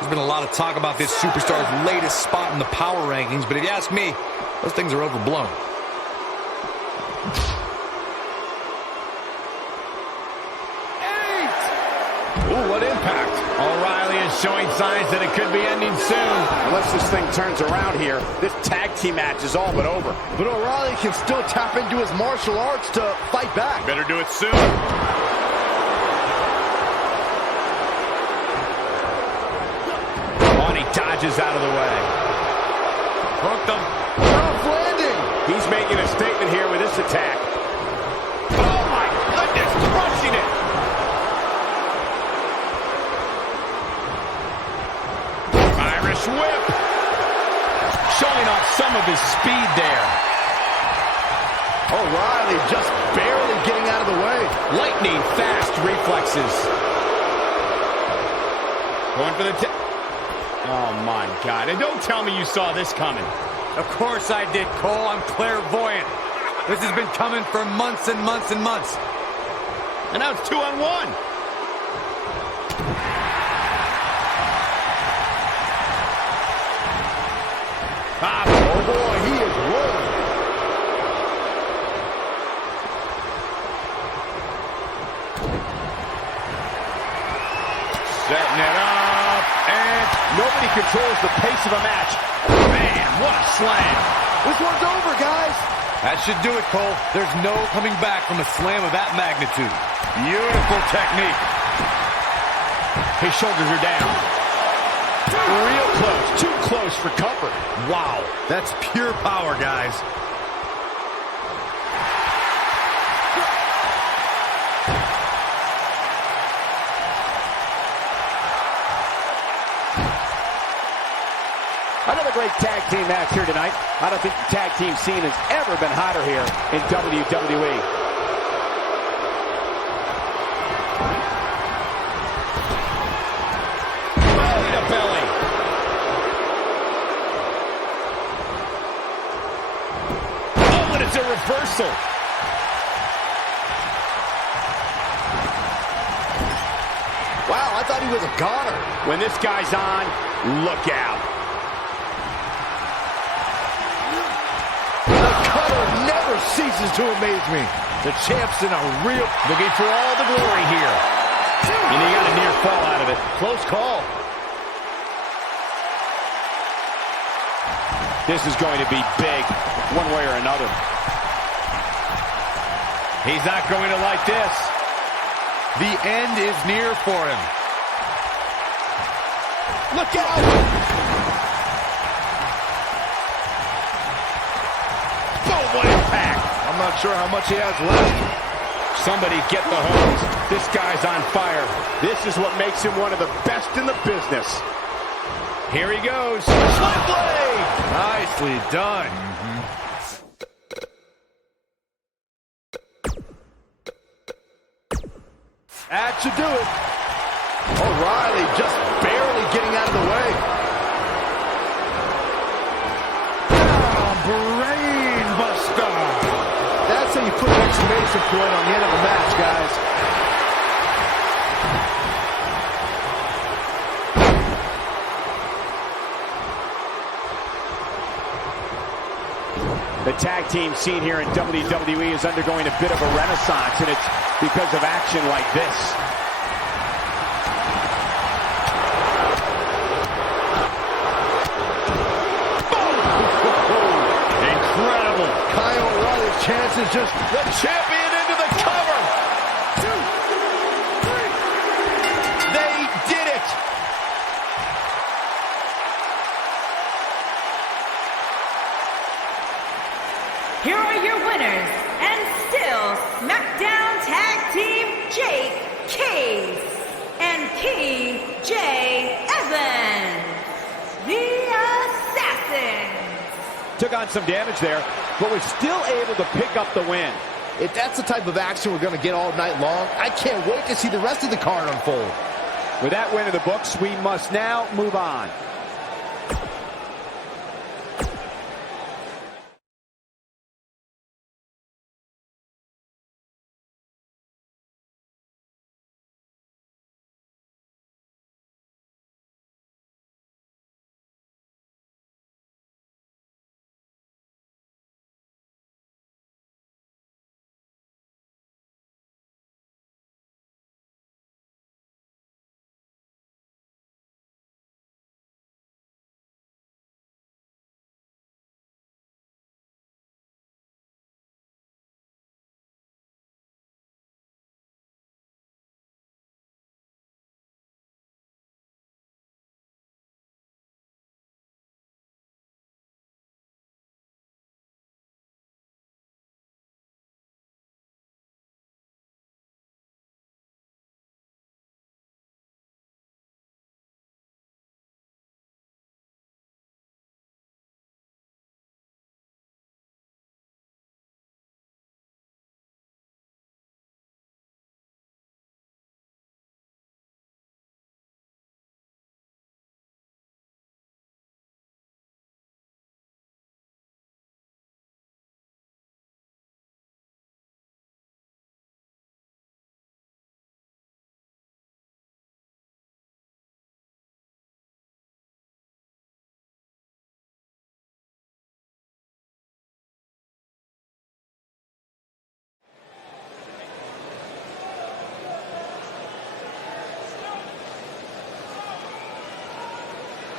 There's been a lot of talk about this superstar's latest spot in the power rankings, but if you ask me, those things are overblown. Ooh, what impact. O'Reilly is showing signs that it could be ending soon. Unless this thing turns around here, this tag team match is all but over. But O'Reilly can still tap into his martial arts to fight back. Better do it soon. Dodges out of the way. Hooked him. Soft landing. He's making a statement here with this attack. Oh my goodness, crushing it. Irish whip. Showing off some of his speed there. O'Reilly just barely getting out of the way. Lightning fast reflexes. Going for the oh, my God. And don't tell me you saw this coming. Of course I did, Cole. I'm clairvoyant. This has been coming for months and months and months. And now it's 2-on-1. Ah, oh, boy, he is rolling. setting it up. And nobody controls the pace of a match. Man, what a slam. This one's over, guys. That should do it, Cole. There's no coming back from a slam of that magnitude. Beautiful technique. His shoulders are down. Real close. Too close for comfort. Wow. That's pure power, guys. Another great tag team match here tonight. I don't think the tag team scene has ever been hotter here in WWE. Belly to belly. Oh, and it's a reversal. Wow, I thought he was a goner. When this guy's on, look out. Never ceases to amaze me. The champ's in a real... Looking for all the glory here. And he got a near fall out of it. Close call. This is going to be big, one way or another. He's not going to like this. The end is near for him. Look out! Boom, what impact! I'm not sure how much he has left. Somebody get the hose. This guy's on fire. This is what makes him one of the best in the business. Here he goes. Sling blade! Nicely done. That should do it. O'Reilly just barely getting out of the way. Brain buster. That's how you put an exclamation point on the end of a match, guys. The tag team scene here in WWE is undergoing a bit of a renaissance, and it's because of action like this. Incredible. Kyle O'Reilly's chances just... The champion into the cover. 2, 3. They did it. Here are your winners, and still SmackDown Tag Team Jake Case and T.J. Evans, the Assassins. Took on some damage there, but was still able to pick up the win. If that's the type of action we're going to get all night long, I can't wait to see the rest of the card unfold. With that win in the books, we must now move on.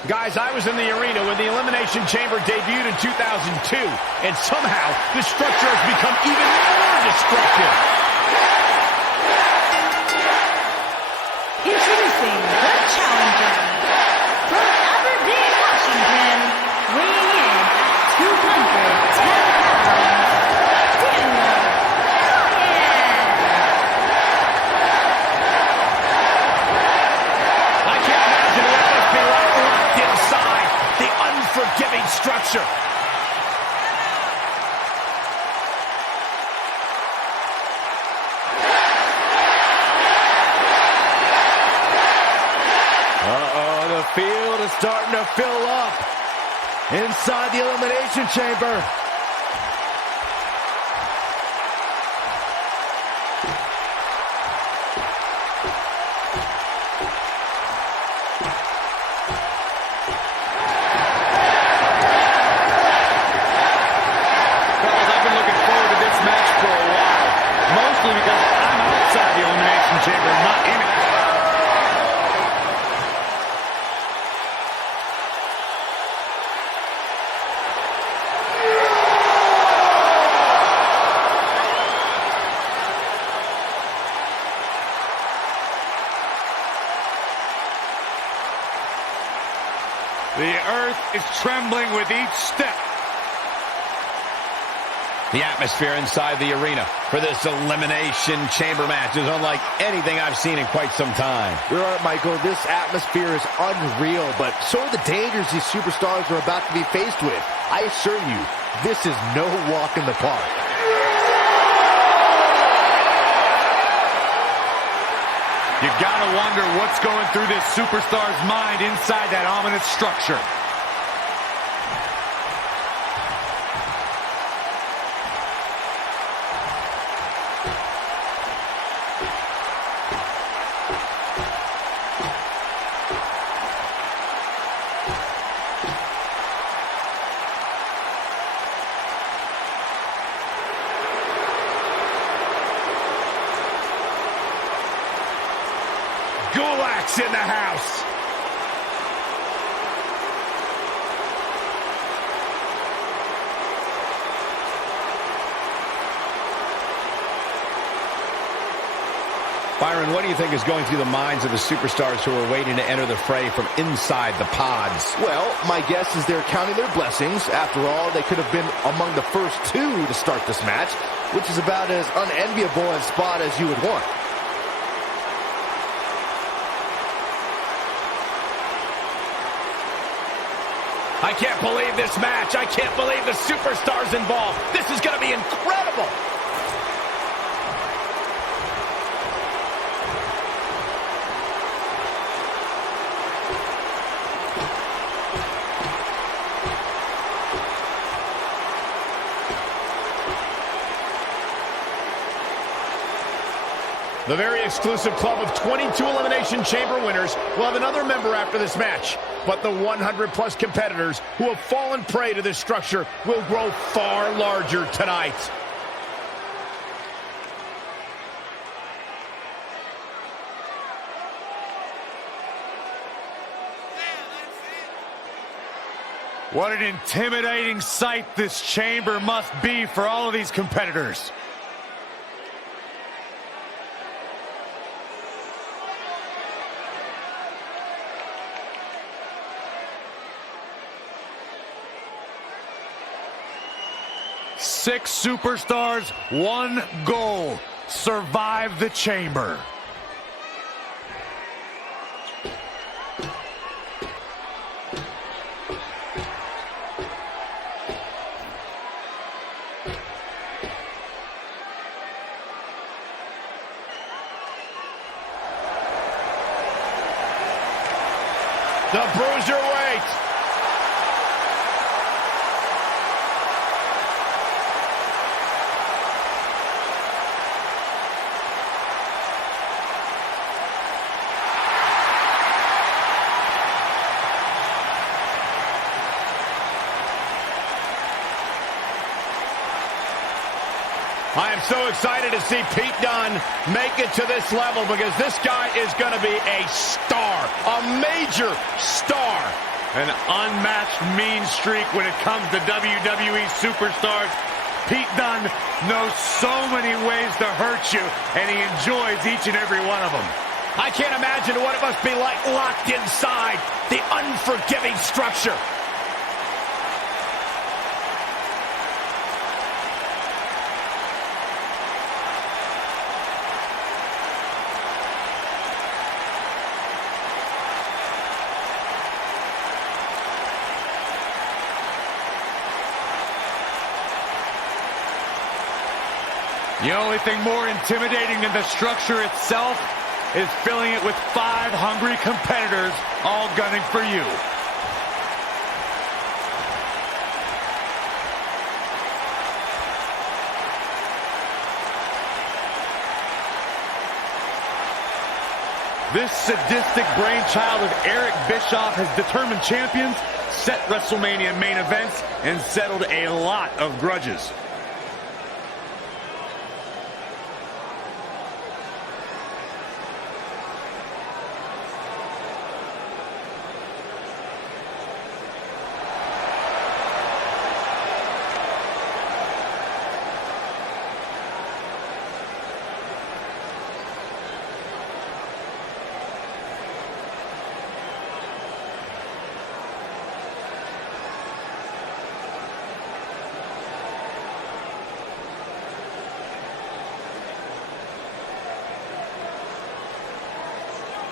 Guys, I was in the arena when the Elimination Chamber debuted in 2002, and somehow the structure has become even more destructive. Introducing the challenger from Aberdeen, Washington, weighing in at 210 pounds, Daniel Bryan. I can't imagine what must be like locked inside the unforgiving structure. The field is starting to fill up inside the Elimination Chamber. Fellas, I've been looking forward to this match for a while. Mostly because I'm outside the Elimination Chamber, not in it. The earth is trembling with each step. The atmosphere inside the arena for this Elimination Chamber match is unlike anything I've seen in quite some time. You're right, Michael. This atmosphere is unreal, but so are the dangers these superstars are about to be faced with. I assure you, this is no walk in the park. You gotta wonder what's going through this superstar's mind inside that ominous structure. Gulak's in the house. Byron, what do you think is going through the minds of the superstars who are waiting to enter the fray from inside the pods? Well, my guess is they're counting their blessings. After all, they could have been among the first two to start this match, which is about as unenviable a spot as you would want. I can't believe this match. I can't believe the superstars involved. This is going to be incredible. The very exclusive club of 22 Elimination Chamber winners will have another member after this match. But the 100-plus competitors who have fallen prey to this structure will grow far larger tonight. What an intimidating sight this chamber must be for all of these competitors. Six superstars, one goal: survive the chamber. The Bruiserweight. I am so excited to see Pete Dunne make it to this level because this guy is going to be a star, a major star. An unmatched mean streak when it comes to WWE superstars. Pete Dunne knows so many ways to hurt you, and he enjoys each and every one of them. I can't imagine what it must be like locked inside the unforgiving structure. The only thing more intimidating than the structure itself is filling it with 5 hungry competitors all gunning for you. This sadistic brainchild of Eric Bischoff has determined champions, set WrestleMania main events, and settled a lot of grudges.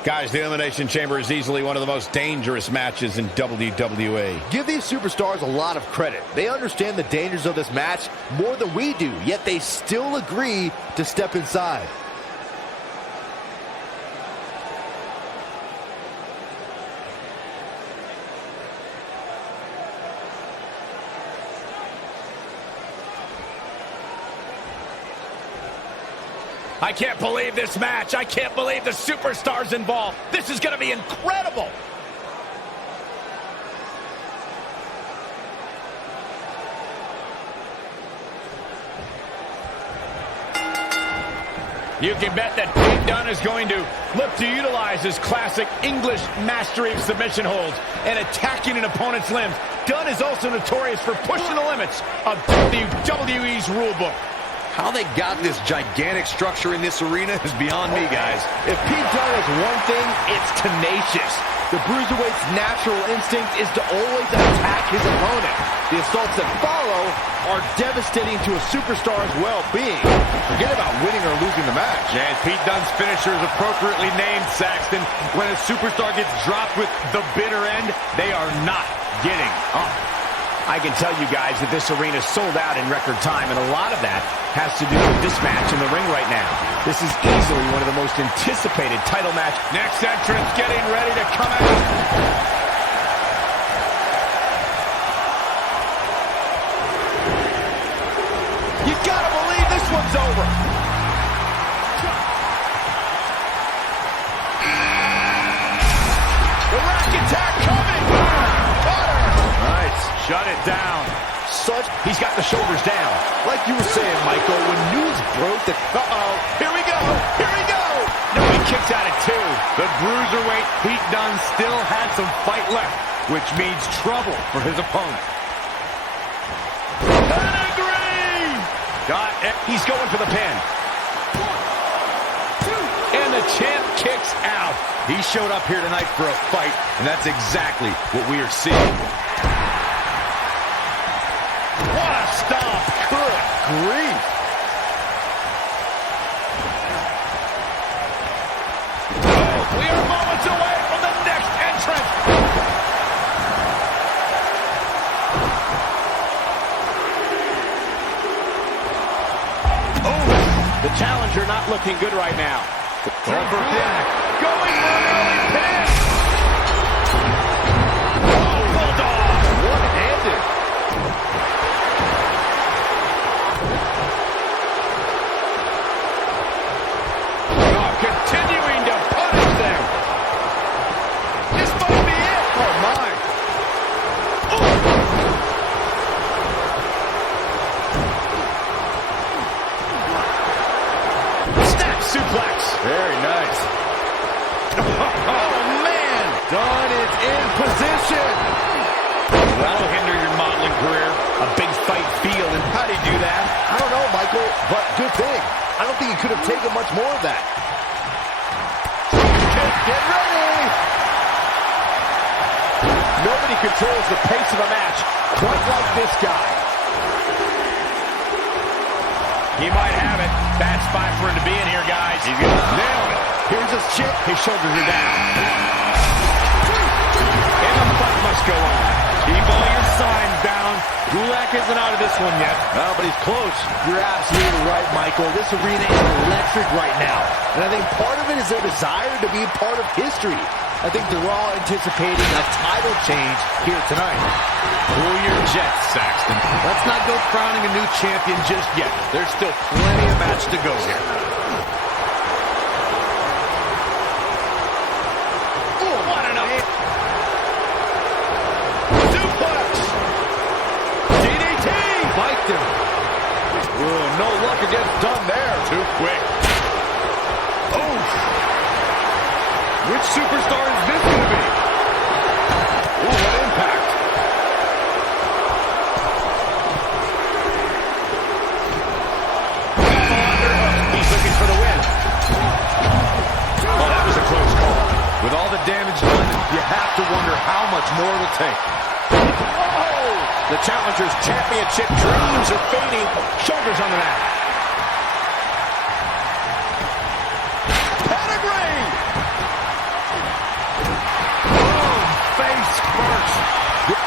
Guys, the Elimination Chamber is easily one of the most dangerous matches in WWE. Give these superstars a lot of credit. They understand the dangers of this match more than we do, yet they still agree to step inside. I can't believe this match. I can't believe the superstars involved. This is going to be incredible. You can bet that Pete Dunne is going to look to utilize his classic English mastery of submission holds and attacking an opponent's limbs. Dunne is also notorious for pushing the limits of WWE's rulebook. How they got this gigantic structure in this arena is beyond me, guys. If Pete Dunne is one thing, it's tenacious. The Bruiserweight's natural instinct is to always attack his opponent. The assaults that follow are devastating to a superstar's well-being. Forget about winning or losing the match. And Pete Dunne's finisher is appropriately named, Saxton. When a superstar gets dropped with the bitter end, they are not getting up. I can tell you guys that this arena sold out in record time, and a lot of that has to do with this match in the ring right now. This is easily one of the most anticipated title match. Next entrance getting ready to come out. You gotta believe this one's over. The rack attack coming. Nice. Shut it down. He's got the shoulders down. Like you were saying, Michael, when news broke that... Here we go. Here we go. No, he kicks out at 2. The Bruiserweight Pete Dunne still had some fight left, which means trouble for his opponent. Pedigree! Got it. He's going for the pin. 1, 2. And the champ kicks out. He showed up here tonight for a fight, and that's exactly what we are seeing. What a stomp. Good grief. We are moments away from the next entrance. Oh, the challenger not looking good right now. Going for a pin. Going for an early pin. Oh, Bulldog. One-handed. Oh, continuing to punish them. This might be it. Oh, my. Snap suplex. Very nice. Oh, man. Dunne is in position. That'll hinder your modeling career. A big fight feel, and how do you do that? I don't know, Michael, but good thing. I don't think he could have taken much more of that. Get ready! Nobody controls the pace of a match quite like this guy. He might have it. Bad spot for him to be in here, guys. He's gonna nail it. Here's his chip. His shoulders are down. And the fight must go on. Keep all your signs down. Gulak isn't out of this one yet. Well, but he's close. You're absolutely right, Michael. This arena is electric right now. And I think part of it is their desire to be part of history. I think they're all anticipating a title change here tonight. Cool your jets, Saxton. Let's not go crowning a new champion just yet. There's still plenty of match to go here. Ooh, what an up. Suplex. DDT. Spiked him. Ooh, no luck against Dunne there. Too quick. Oof. Which superstar is this going to be? Ooh, what impact. He's looking for the win. Oh, that was a close call. With all the damage done, you have to wonder how much more it'll take. Oh! The challenger's championship dreams are fading. Shoulders on the mat. Pedigree!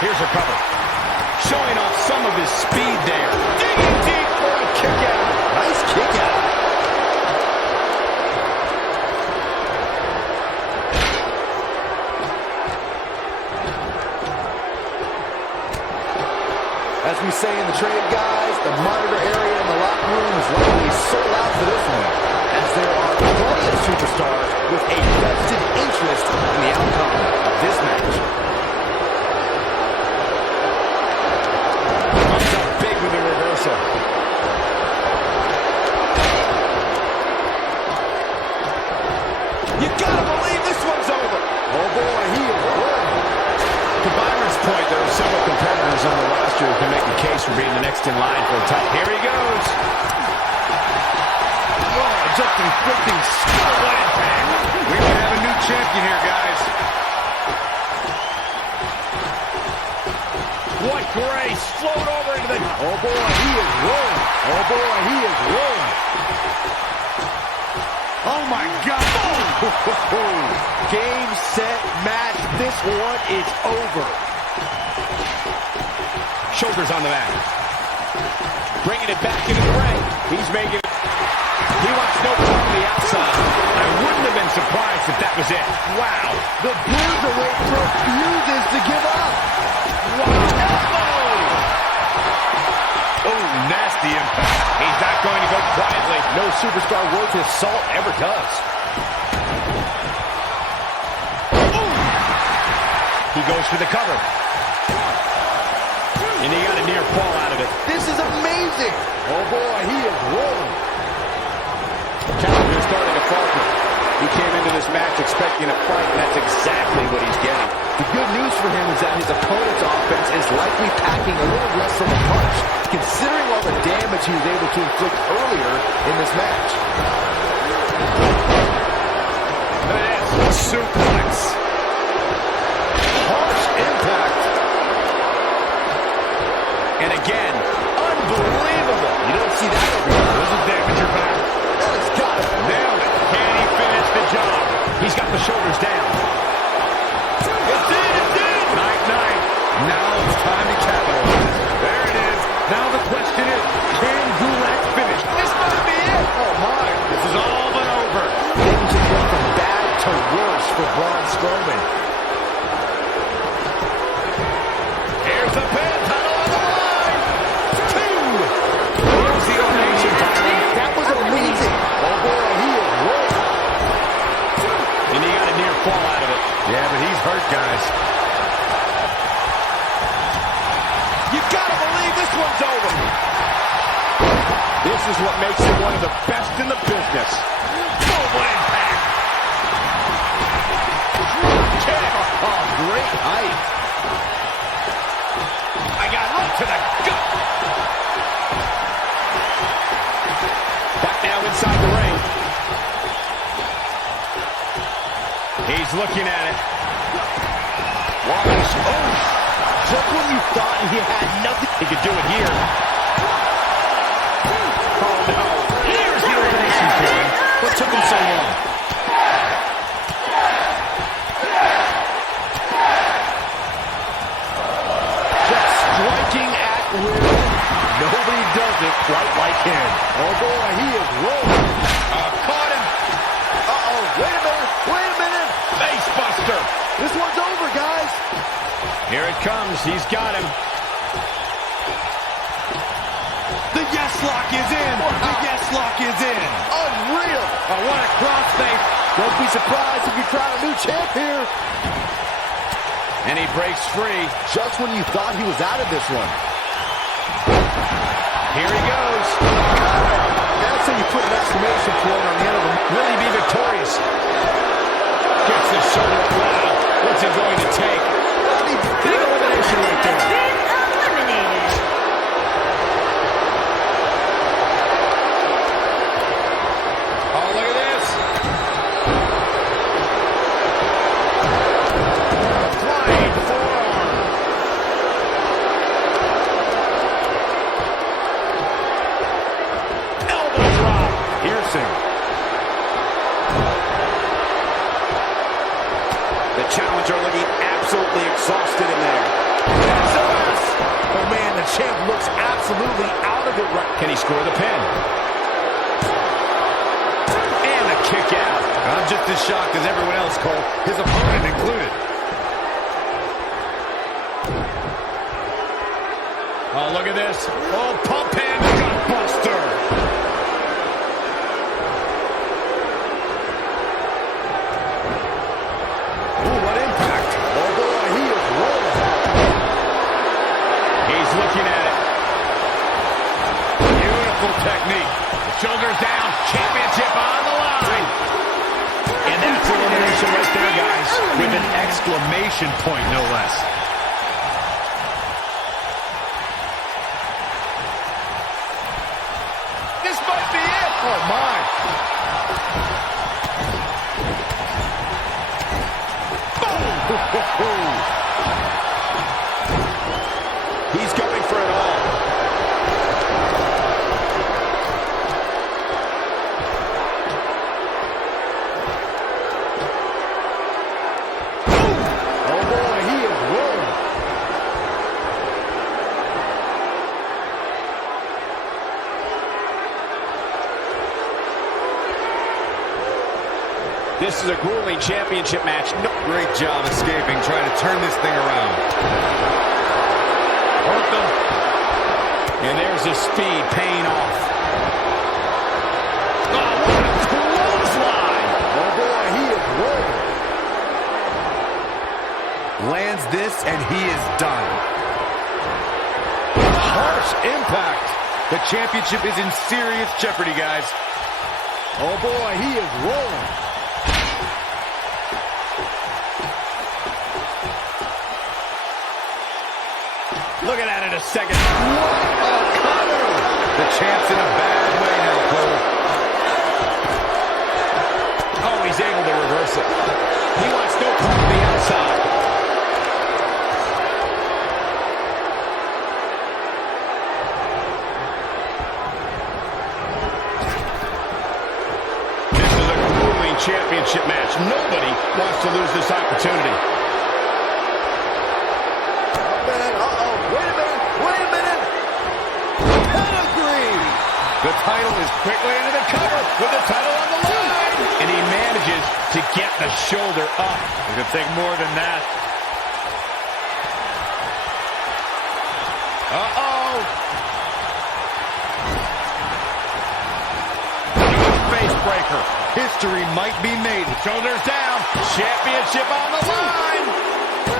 Here's a cover. Showing off some of his speed there. Digging deep for a kick out. Nice kick out. As we say in the trade, guys, the monitor area in the locker room is likely sold out for this one, as there are plenty of superstars with a vested interest in the outcome of this match. Comes up big with the reversal. You gotta believe this one's over. Oh boy, he is rolling. To Byron's point, there are several competitors on the roster who can make a case for being the next in line for a title. Here he goes. Oh, just inflicting skill. What impact. We may have a new champion here, guys. What grace. Float over into the... Oh boy, he is rolling. Oh boy, he is rolling. Oh, my God. Game, set, match. This one is over. Shoulders on the mat. Bringing it back into the ring. He's making it. He wants no part on the outside. I wouldn't have been surprised if that was it. Wow. The Bruiserweight refuses to give up. Wow. Oh, nasty impact. He's not going to go quietly. No superstar worth his salt ever does. He goes for the cover. And he got a near fall out of it. This is amazing. Oh boy, he is rolling. Challenger starting to falter. He came into this match expecting a fight, and that's exactly what he's getting. The good news for him is that his opponent's offense is likely packing a little less of a punch, considering all the damage he was able to inflict earlier in this match. Look at this. Suplex. Harsh impact. And again, unbelievable. You don't see that every time. This is damage your back. That has got it. Nailed it. Can he finish the job? He's got the shoulders down. It's in. Night. Now it's time to capitalize. There it is. Now the question is, can Gulak finish? This might be it. Oh my. This is all but over. Things have gone from bad to worse for Braun Strowman. Here's the pin. Title on the line. 2. Here's the elimination time. That was amazing. Oh boy, he is rolling. And he got a near fall out of it. Yeah, but he's hurt, guys. You gotta believe this one's over. This is what makes him one of the best in the business. Oh, what impact. Kick. Oh, great height. I got right to the gut. Back now inside the ring. He's looking at it. Watch. Oh. Just when you thought he had nothing. He could do it here. Oh, no. Here's the elimination period. What took him so long? Just striking at will. Nobody does it quite like him. Oh, boy, he is rolling. Caught him. Uh-oh, wait a minute. Face buster. This one's over, guys. Here it comes. He's got him. The yes lock is in. The yes lock is in. Unreal. Oh, what a crossface. Don't be surprised if you crown a new champ here. And he breaks free. Just when you thought he was out of this one. Here he goes. That's how you put an exclamation point on the end of him. Will he be victorious? Gets the shoulder up. Wow. What's it going to take? Big elimination right there. Been eliminated. Oh, look at this. Flying forearm. Elbow drop. Piercing. The challenger looking absolutely exhausted in there. champ looks absolutely out of it right. Can he score the pin? And a kick out. I'm just as shocked as everyone else, Cole, his opponent included. Oh, look at this. Oh, pump hand gutbuster. Ooh, what impact. Oh boy, he is rolling. He's looking at it. Beautiful technique. Shoulders down. Championship on the line. And that's elimination right there, guys. With an exclamation point, no less. This might be it. Oh my. He's going for it all. Oh boy, he is rolling. This is a grueling championship match. Great job escaping, trying to turn this thing around. Hurt them. And there's his speed paying off. Oh, what a clothesline. Oh boy, he is rolling. Lands this, and he is done. Harsh impact. The championship is in serious jeopardy, guys. Oh boy, he is rolling. Looking at it a second. What a cutter. The champ's in a bad way now, Cole. Oh, he's able to reverse it. He wants no part of the outside. This is a grueling championship match. Nobody wants to lose this opportunity. The title is Quickly into the cover with the title on the line. And he manages to get the shoulder up. It could take more than that. Uh-oh. Face breaker. History might be made. Shoulders down. Championship on the line.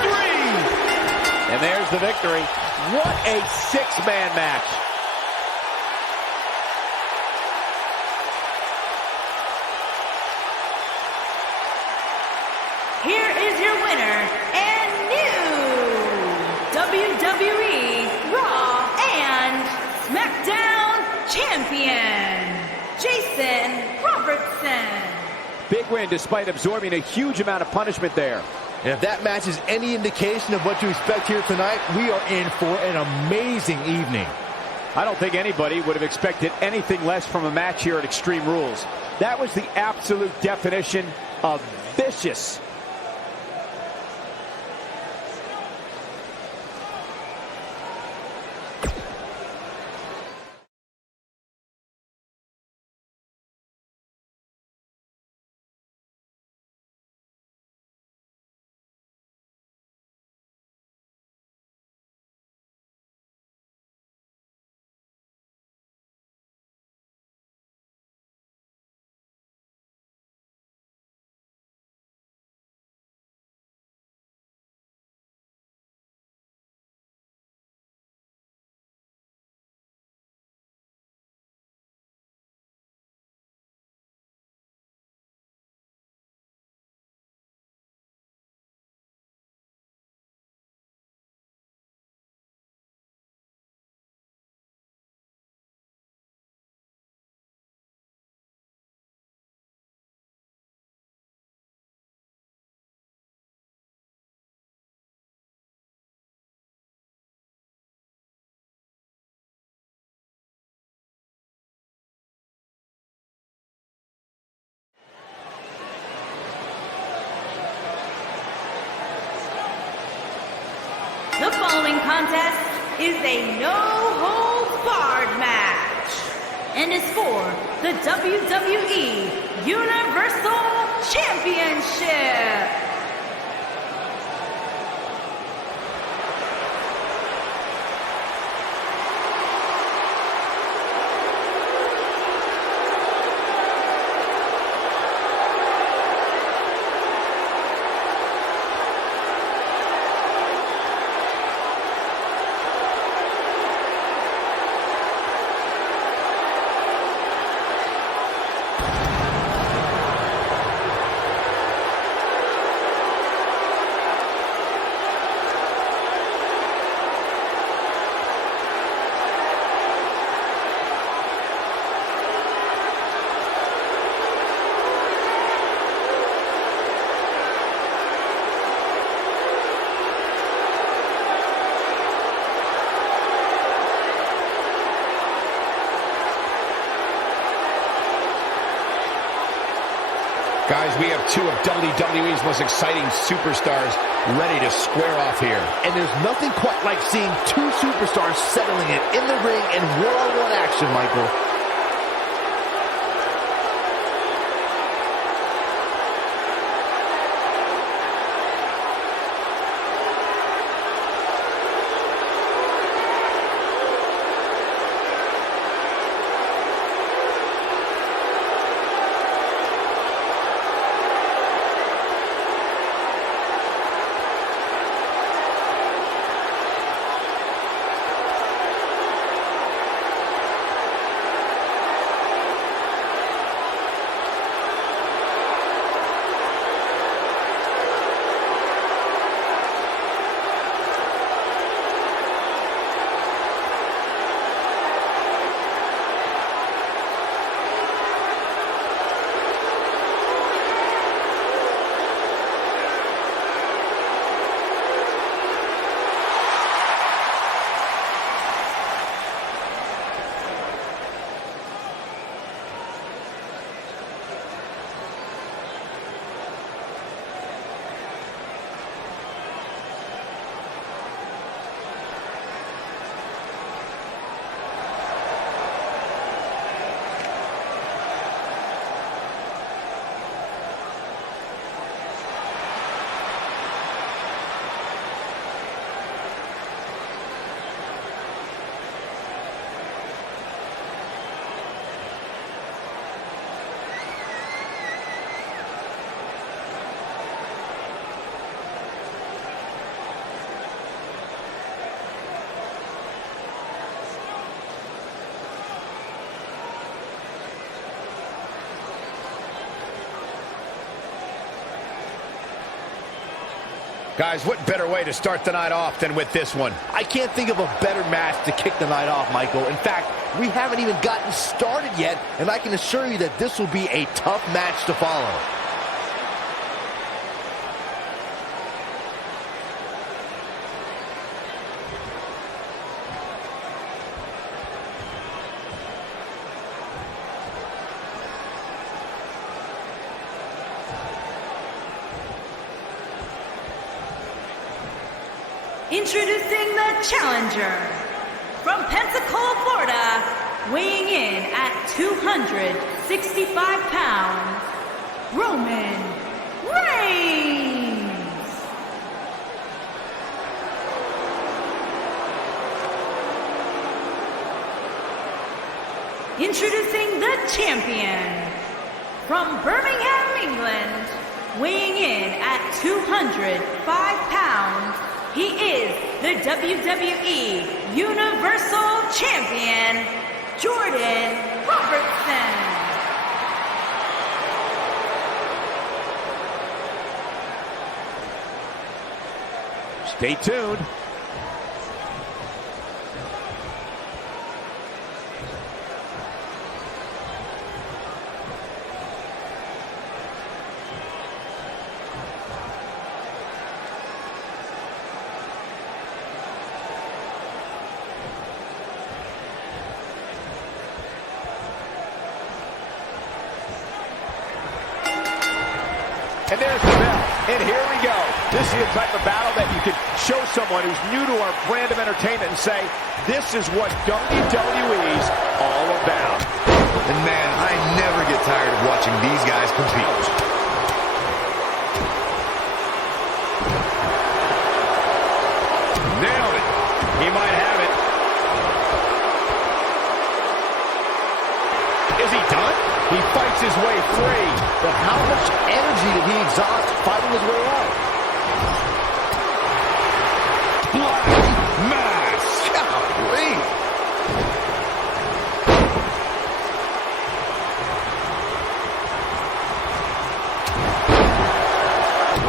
3. And there's the victory. What a six-man match. Here is your winner and new WWE Raw and SmackDown Champion, Jason Robertson. Big win despite absorbing a huge amount of punishment there. If that match is any indication of what to expect here tonight, we are in for an amazing evening. I don't think anybody would have expected anything less from a match here at Extreme Rules. That was the absolute definition of vicious. The following contest is a no-holds-barred match and is for the WWE Universal Championship. Guys, we have two of WWE's most exciting superstars ready to square off here. And there's nothing quite like seeing two superstars settling it in the ring in one-on-one action, Michael. Guys, what better way to start the night off than with this one? I can't think of a better match to kick the night off, Michael. In fact, we haven't even gotten started yet, and I can assure you that this will be a tough match to follow. Introducing the challenger from Pensacola, Florida, weighing in at 265 pounds, Roman Reigns. Introducing the champion from Birmingham, England, weighing in at 205 pounds, he is the WWE Universal Champion, Jordan Robertson. Stay tuned. And there's the bell. And here we go. This is the type of battle that you can show someone who's new to our brand of entertainment and say, this is what WWE's all about. And man, I never get tired of watching these guys compete. Nailed it. He might have it. Is he done? He fights his way free. But how much energy did he exhaust fighting his way out? Black mass. Golly.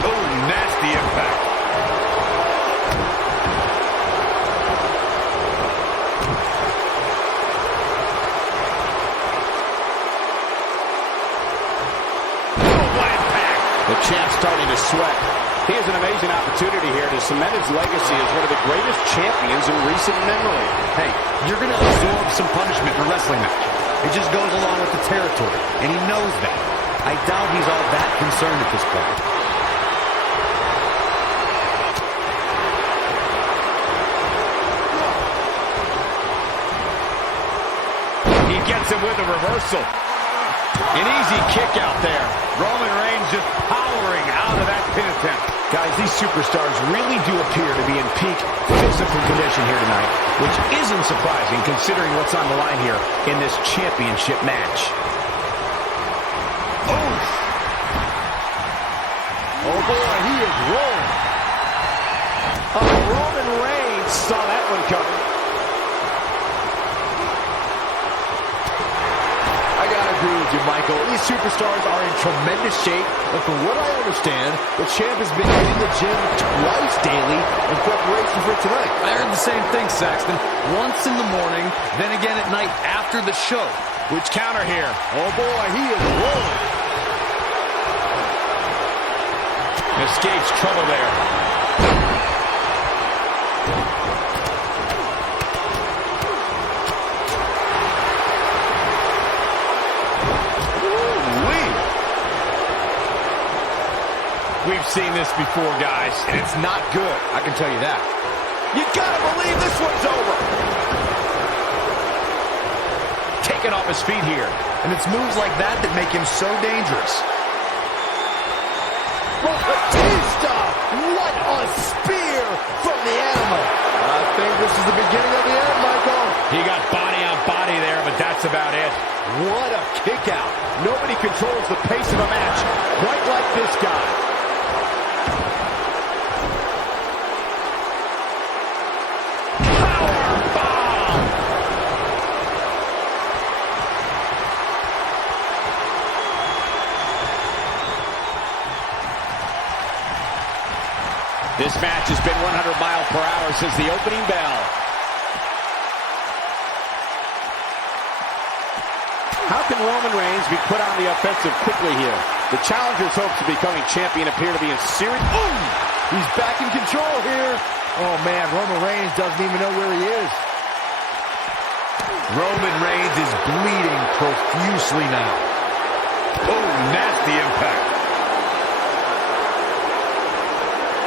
Oh, nasty impact. The champ's starting to sweat. He has an amazing opportunity here to cement his legacy as one of the greatest champions in recent memory. Hey, you're going to absorb some punishment in a wrestling match. It just goes along with the territory, and he knows that. I doubt he's all that concerned at this point. He gets him with a reversal. An easy kick out there. Roman Reigns just powering out of that pin attempt. Guys, these superstars really do appear to be in peak physical condition here tonight, which isn't surprising considering what's on the line here in this championship match. Oh boy, he is rolling. Roman Reigns saw that one coming. I gotta agree with you, Michael. These superstars are in tremendous shape, and from what I understand, the champ has been hitting the gym twice daily in preparation for tonight. I heard the same thing, Saxton. Once in the morning, then again at night after the show. Which counter here? Oh boy, he is rolling. Escapes trouble there. We've seen this before, guys, and it's not good. I can tell you that. You gotta believe this one's over. Taken off his feet here. And it's moves like that that make him so dangerous. Batista! What a spear from the animal. I think this is the beginning of the end, Michael. He got body on body there, but that's about it. What a kick out. Nobody controls the pace of a match quite like this guy. This match has been 100 miles per hour since the opening bell. How can Roman Reigns be put on the offensive quickly here? The challenger's hopes of becoming champion appear to be in serious... Boom! He's back in control here. Oh, man, Roman Reigns doesn't even know where he is. Roman Reigns is bleeding profusely now. Oh, nasty impact.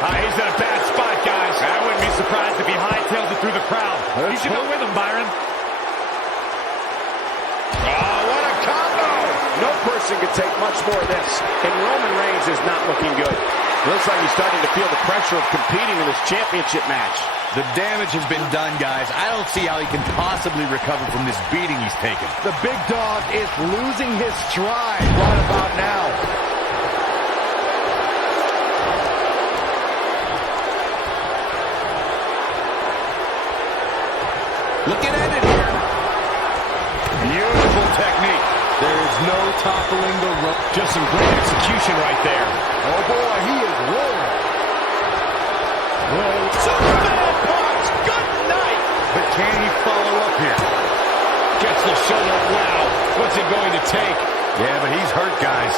He's in a bad spot, guys. I wouldn't be surprised if he hightails it through the crowd. You should go with him, Byron. Oh, what a combo! No person could take much more of this, and Roman Reigns is not looking good. Looks like he's starting to feel the pressure of competing in this championship match. The damage has been done, guys. I don't see how he can possibly recover from this beating he's taken. The big dog is losing his stride right about now. Looking at it here. Beautiful technique. There's no toppling the rope. Just some great execution right there. Oh, boy, he is rolling. Superman punch! Good night! But can he follow up here? Gets the shoulder. Wow. What's it going to take? Yeah, but he's hurt, guys.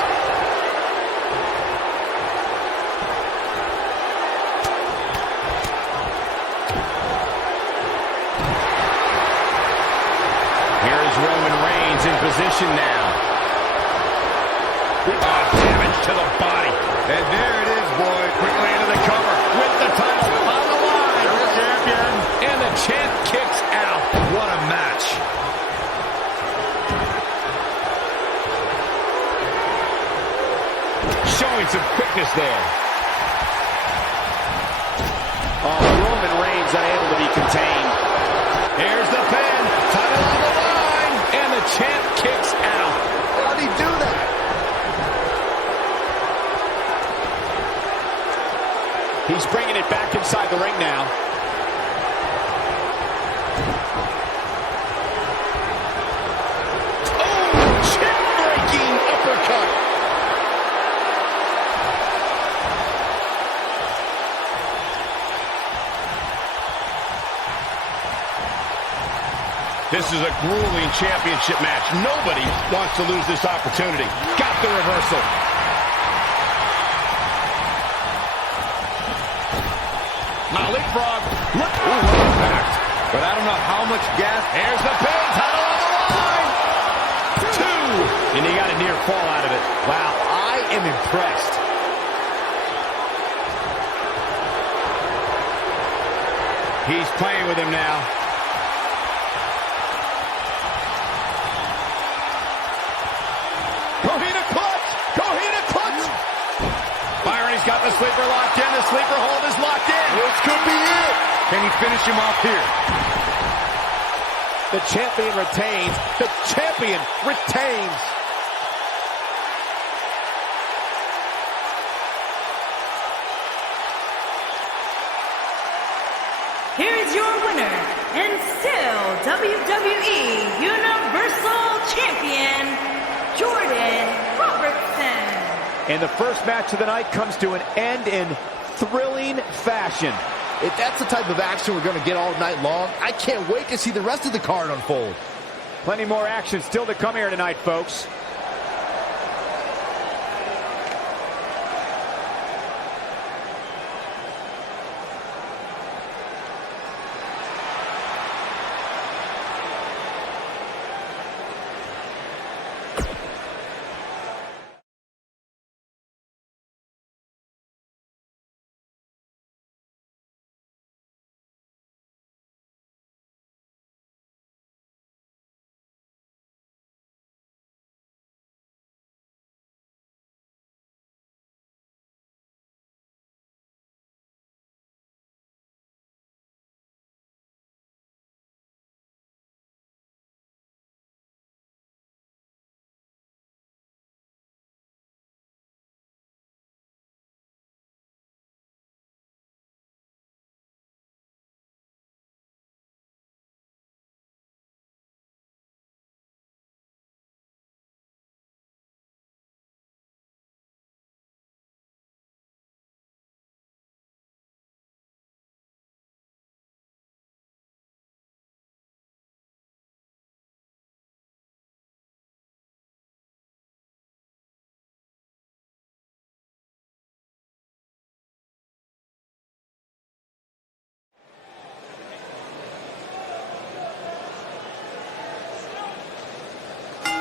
Here's Roman Reigns in position now. Oh, damage to the body. And there it is, boys. showing some quickness there. Oh, Roman Reigns unable to be contained. Here's the pin. Title on the line. And the champ kicks out. How did he do that? He's bringing it back inside the ring now. Oh, chip-breaking uppercut. This is a grueling championship match. Nobody wants to lose this opportunity. Got the reversal. Now leapfrog. Look. Ooh, impact. But I don't know how much gas. Here's the pin. Title on the line. 2. And he got a near fall out of it. Wow, I am impressed. He's playing with him now. Kohina clutch! Kohina clutch! Byron, he's got the sleeper locked in. The sleeper hold is locked in. This could be it. Can he finish him off here? The champion retains. The champion retains. Here is your winner, and still WWE Universal Champion, Jordan Robertson. And the first match of the night comes to an end in thrilling fashion. If that's the type of action we're going to get all night long, I can't wait to see the rest of the card unfold. Plenty more action still to come here tonight, folks.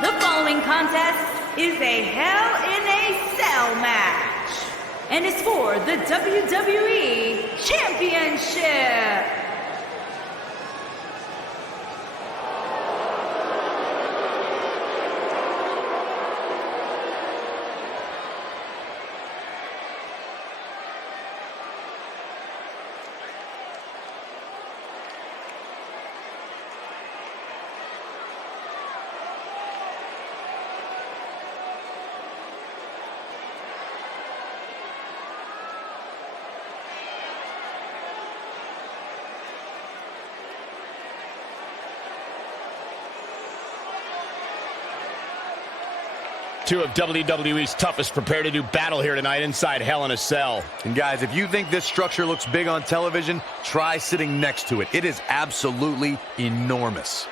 The following contest is a Hell in a Cell match, and it's for the WWE Championship. Two of WWE's toughest prepare to do battle here tonight inside Hell in a Cell. And guys, if you think this structure looks big on television, try sitting next to it. It is absolutely enormous.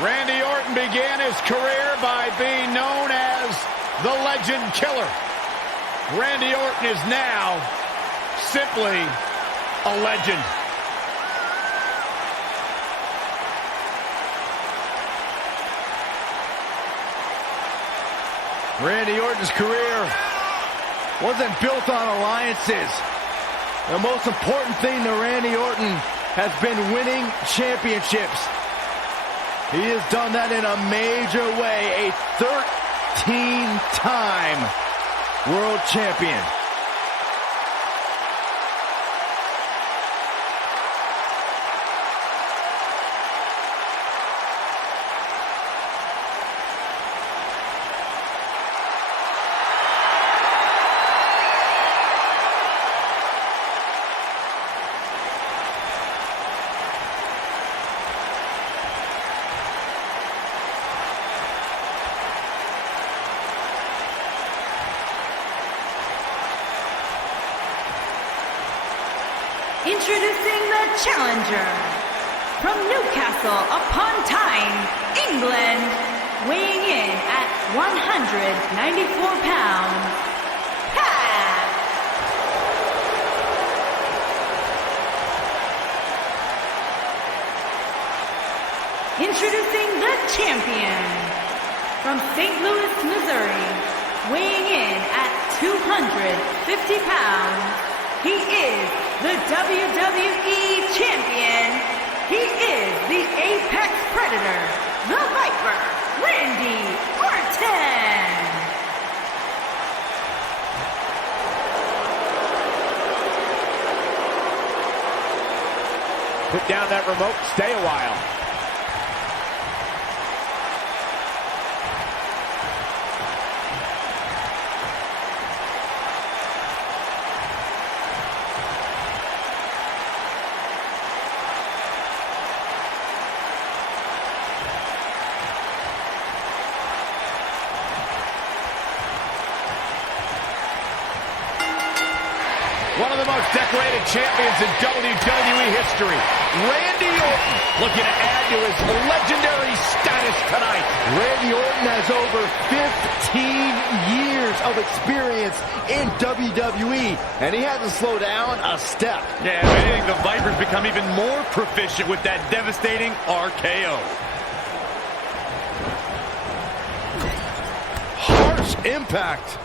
Randy Orton began his career by being known as the Legend Killer. Randy Orton is now simply a legend. Randy Orton's career wasn't built on alliances. The most important thing to Randy Orton has been winning championships. He has done that in a major way, a 13-time world champion. Introducing the challenger from Newcastle upon Tyne, England, weighing in at 194 pounds, Pat. Introducing the champion from St. Louis, Missouri, weighing in at 250 pounds, he is the WWE Champion. He is the Apex Predator, the Viper, Randy Orton. Put down that remote, stay a while. One of the most decorated champions in WWE history, Randy Orton, looking to add to his legendary status tonight. Randy Orton has over 15 years of experience in WWE, and he hasn't slowed down a step. Yeah, if anything, the Vipers become even more proficient with that devastating RKO. Harsh impact.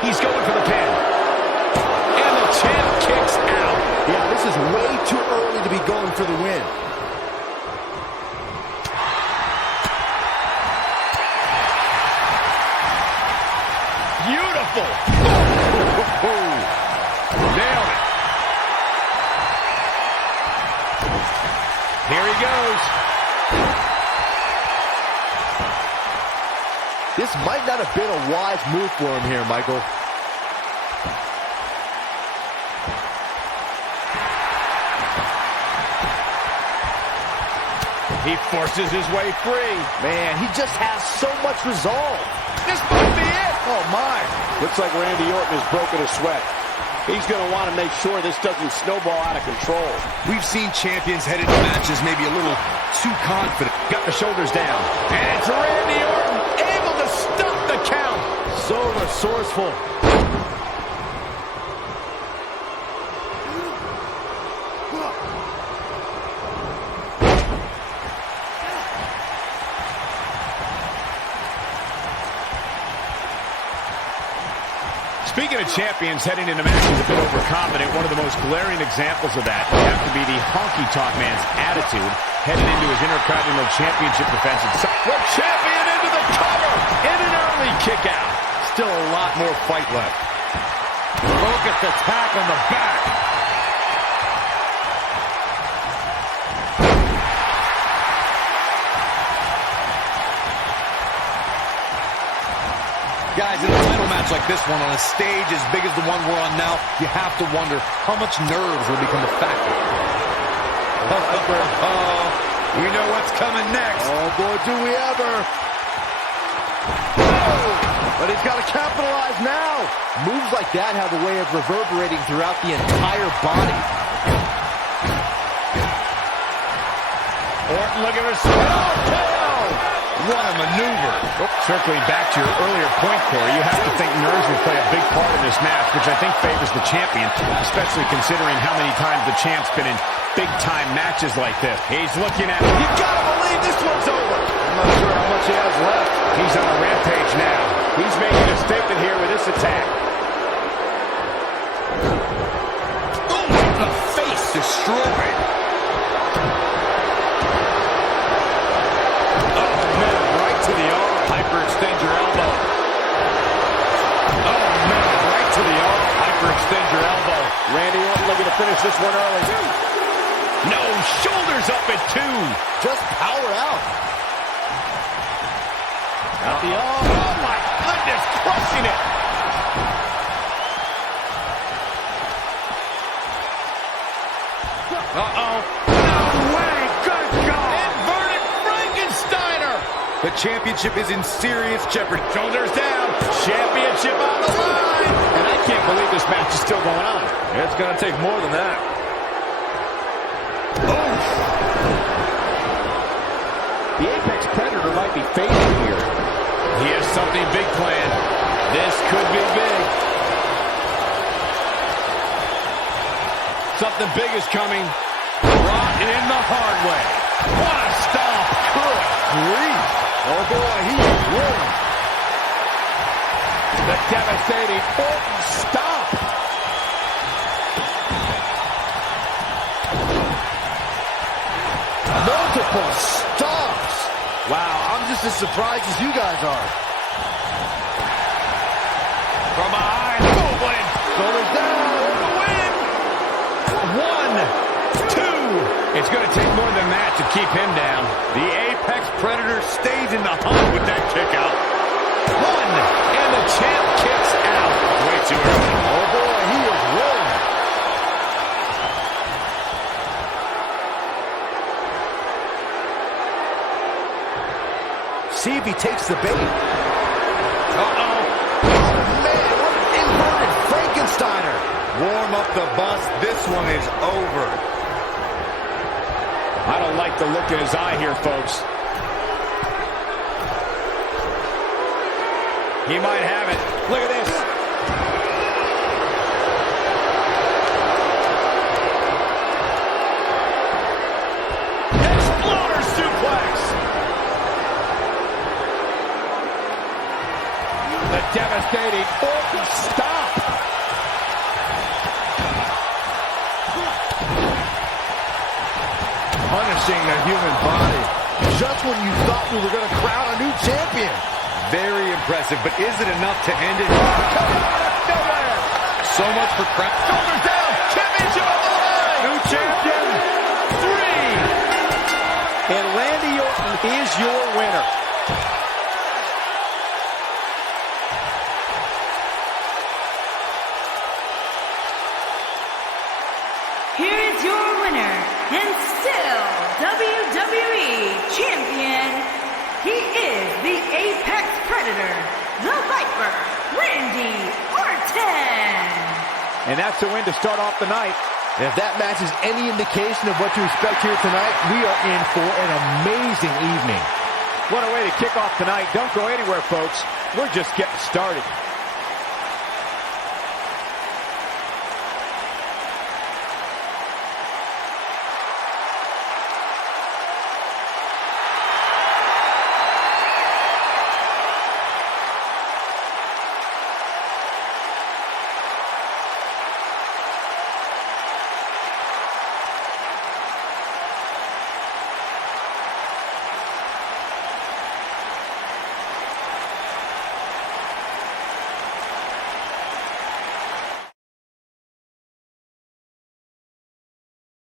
He's going for the pin. And the champ kicks out. Yeah, this is way too early to be going for the win. Beautiful. Nailed it. Here he goes. This might not have been a wise move for him here, Michael. He forces his way free. Man, he just has so much resolve. This might be it. Oh, my. Looks like Randy Orton has broken a sweat. He's going to want to make sure this doesn't snowball out of control. We've seen champions head into matches maybe a little too confident. Got the shoulders down. And it's Randy Orton able to stop the count. So resourceful. Speaking of champions heading into matches a bit overconfident, one of the most glaring examples of that would have to be the honky-tonk man's attitude heading into his Intercontinental Championship defense. The champion into the cover in an early kick out. Still a lot more fight left. Focused attack on the back. Guys, in a title match like this one, on a stage as big as the one we're on now, you have to wonder how much nerves will become a factor. We know what's coming next. Oh, boy, do we ever. But he's got to capitalize now. Moves like that have a way of reverberating throughout the entire body. Orton looking for some. What a maneuver. Circling back to your earlier point, Corey, you have to think nerves will play a big part in this match, which I think favors the champion, especially considering how many times the champ's been in big-time matches like this. He's looking at it. You gotta believe this one's over. I'm not sure how much he has left. He's on a rampage now. He's making a statement here with this attack. Oh, the face destroyed. To the arm. Hyperextend your elbow. Oh, man, right to the arm. Hyperextend your elbow. Randy Orton looking to finish this one early. No, shoulders up at 2. Just power out. Out the arm. Oh, my goodness, crushing it. Uh-oh. No way, good God. Inverted Frankensteiner. The championship is in serious jeopardy. Shoulders down. Championship on the line. And I can't believe this match is still going on. It's going to take more than that. The Apex Predator might be fading here. He has something big planned. This could be big. Something big is coming. Rock in the hard way. What a stomp. Good grief. Oh boy, he is rolling. The devastating Orton stomp. Multiple stomps. Wow, I'm just as surprised as you guys are. From behind. Goldwyn. Shoulders down. For the win. 1, 2. It's going to take more than that to keep him down. The Apex Predator stays in the hunt with that kick out. 1, and the champ kicks out. Way too early. Oh boy, he is rolling. See if he takes the bait. Uh-oh. Oh man, what an inverted Frankensteiner. Warm up the bus. This one is over. I don't like the look in his eye here, folks. He might have it. Look at this. Exploder suplex. The devastating Orton stomp. Punishing the human body. Just when you thought we were going to crown a new champion. Very impressive, but is it enough to end it? Coming out of nowhere. So much for crap. Shoulders down. Championship on the line. New champion. 3. And Randy Orton is your winner. Here is your winner, and still WWE Champion. He is the Apex Predator, the Viper, Randy Orton. And that's the win to start off the night. And if that match is any indication of what to expect here tonight, we are in for an amazing evening. What a way to kick off tonight. Don't go anywhere, folks. We're just getting started.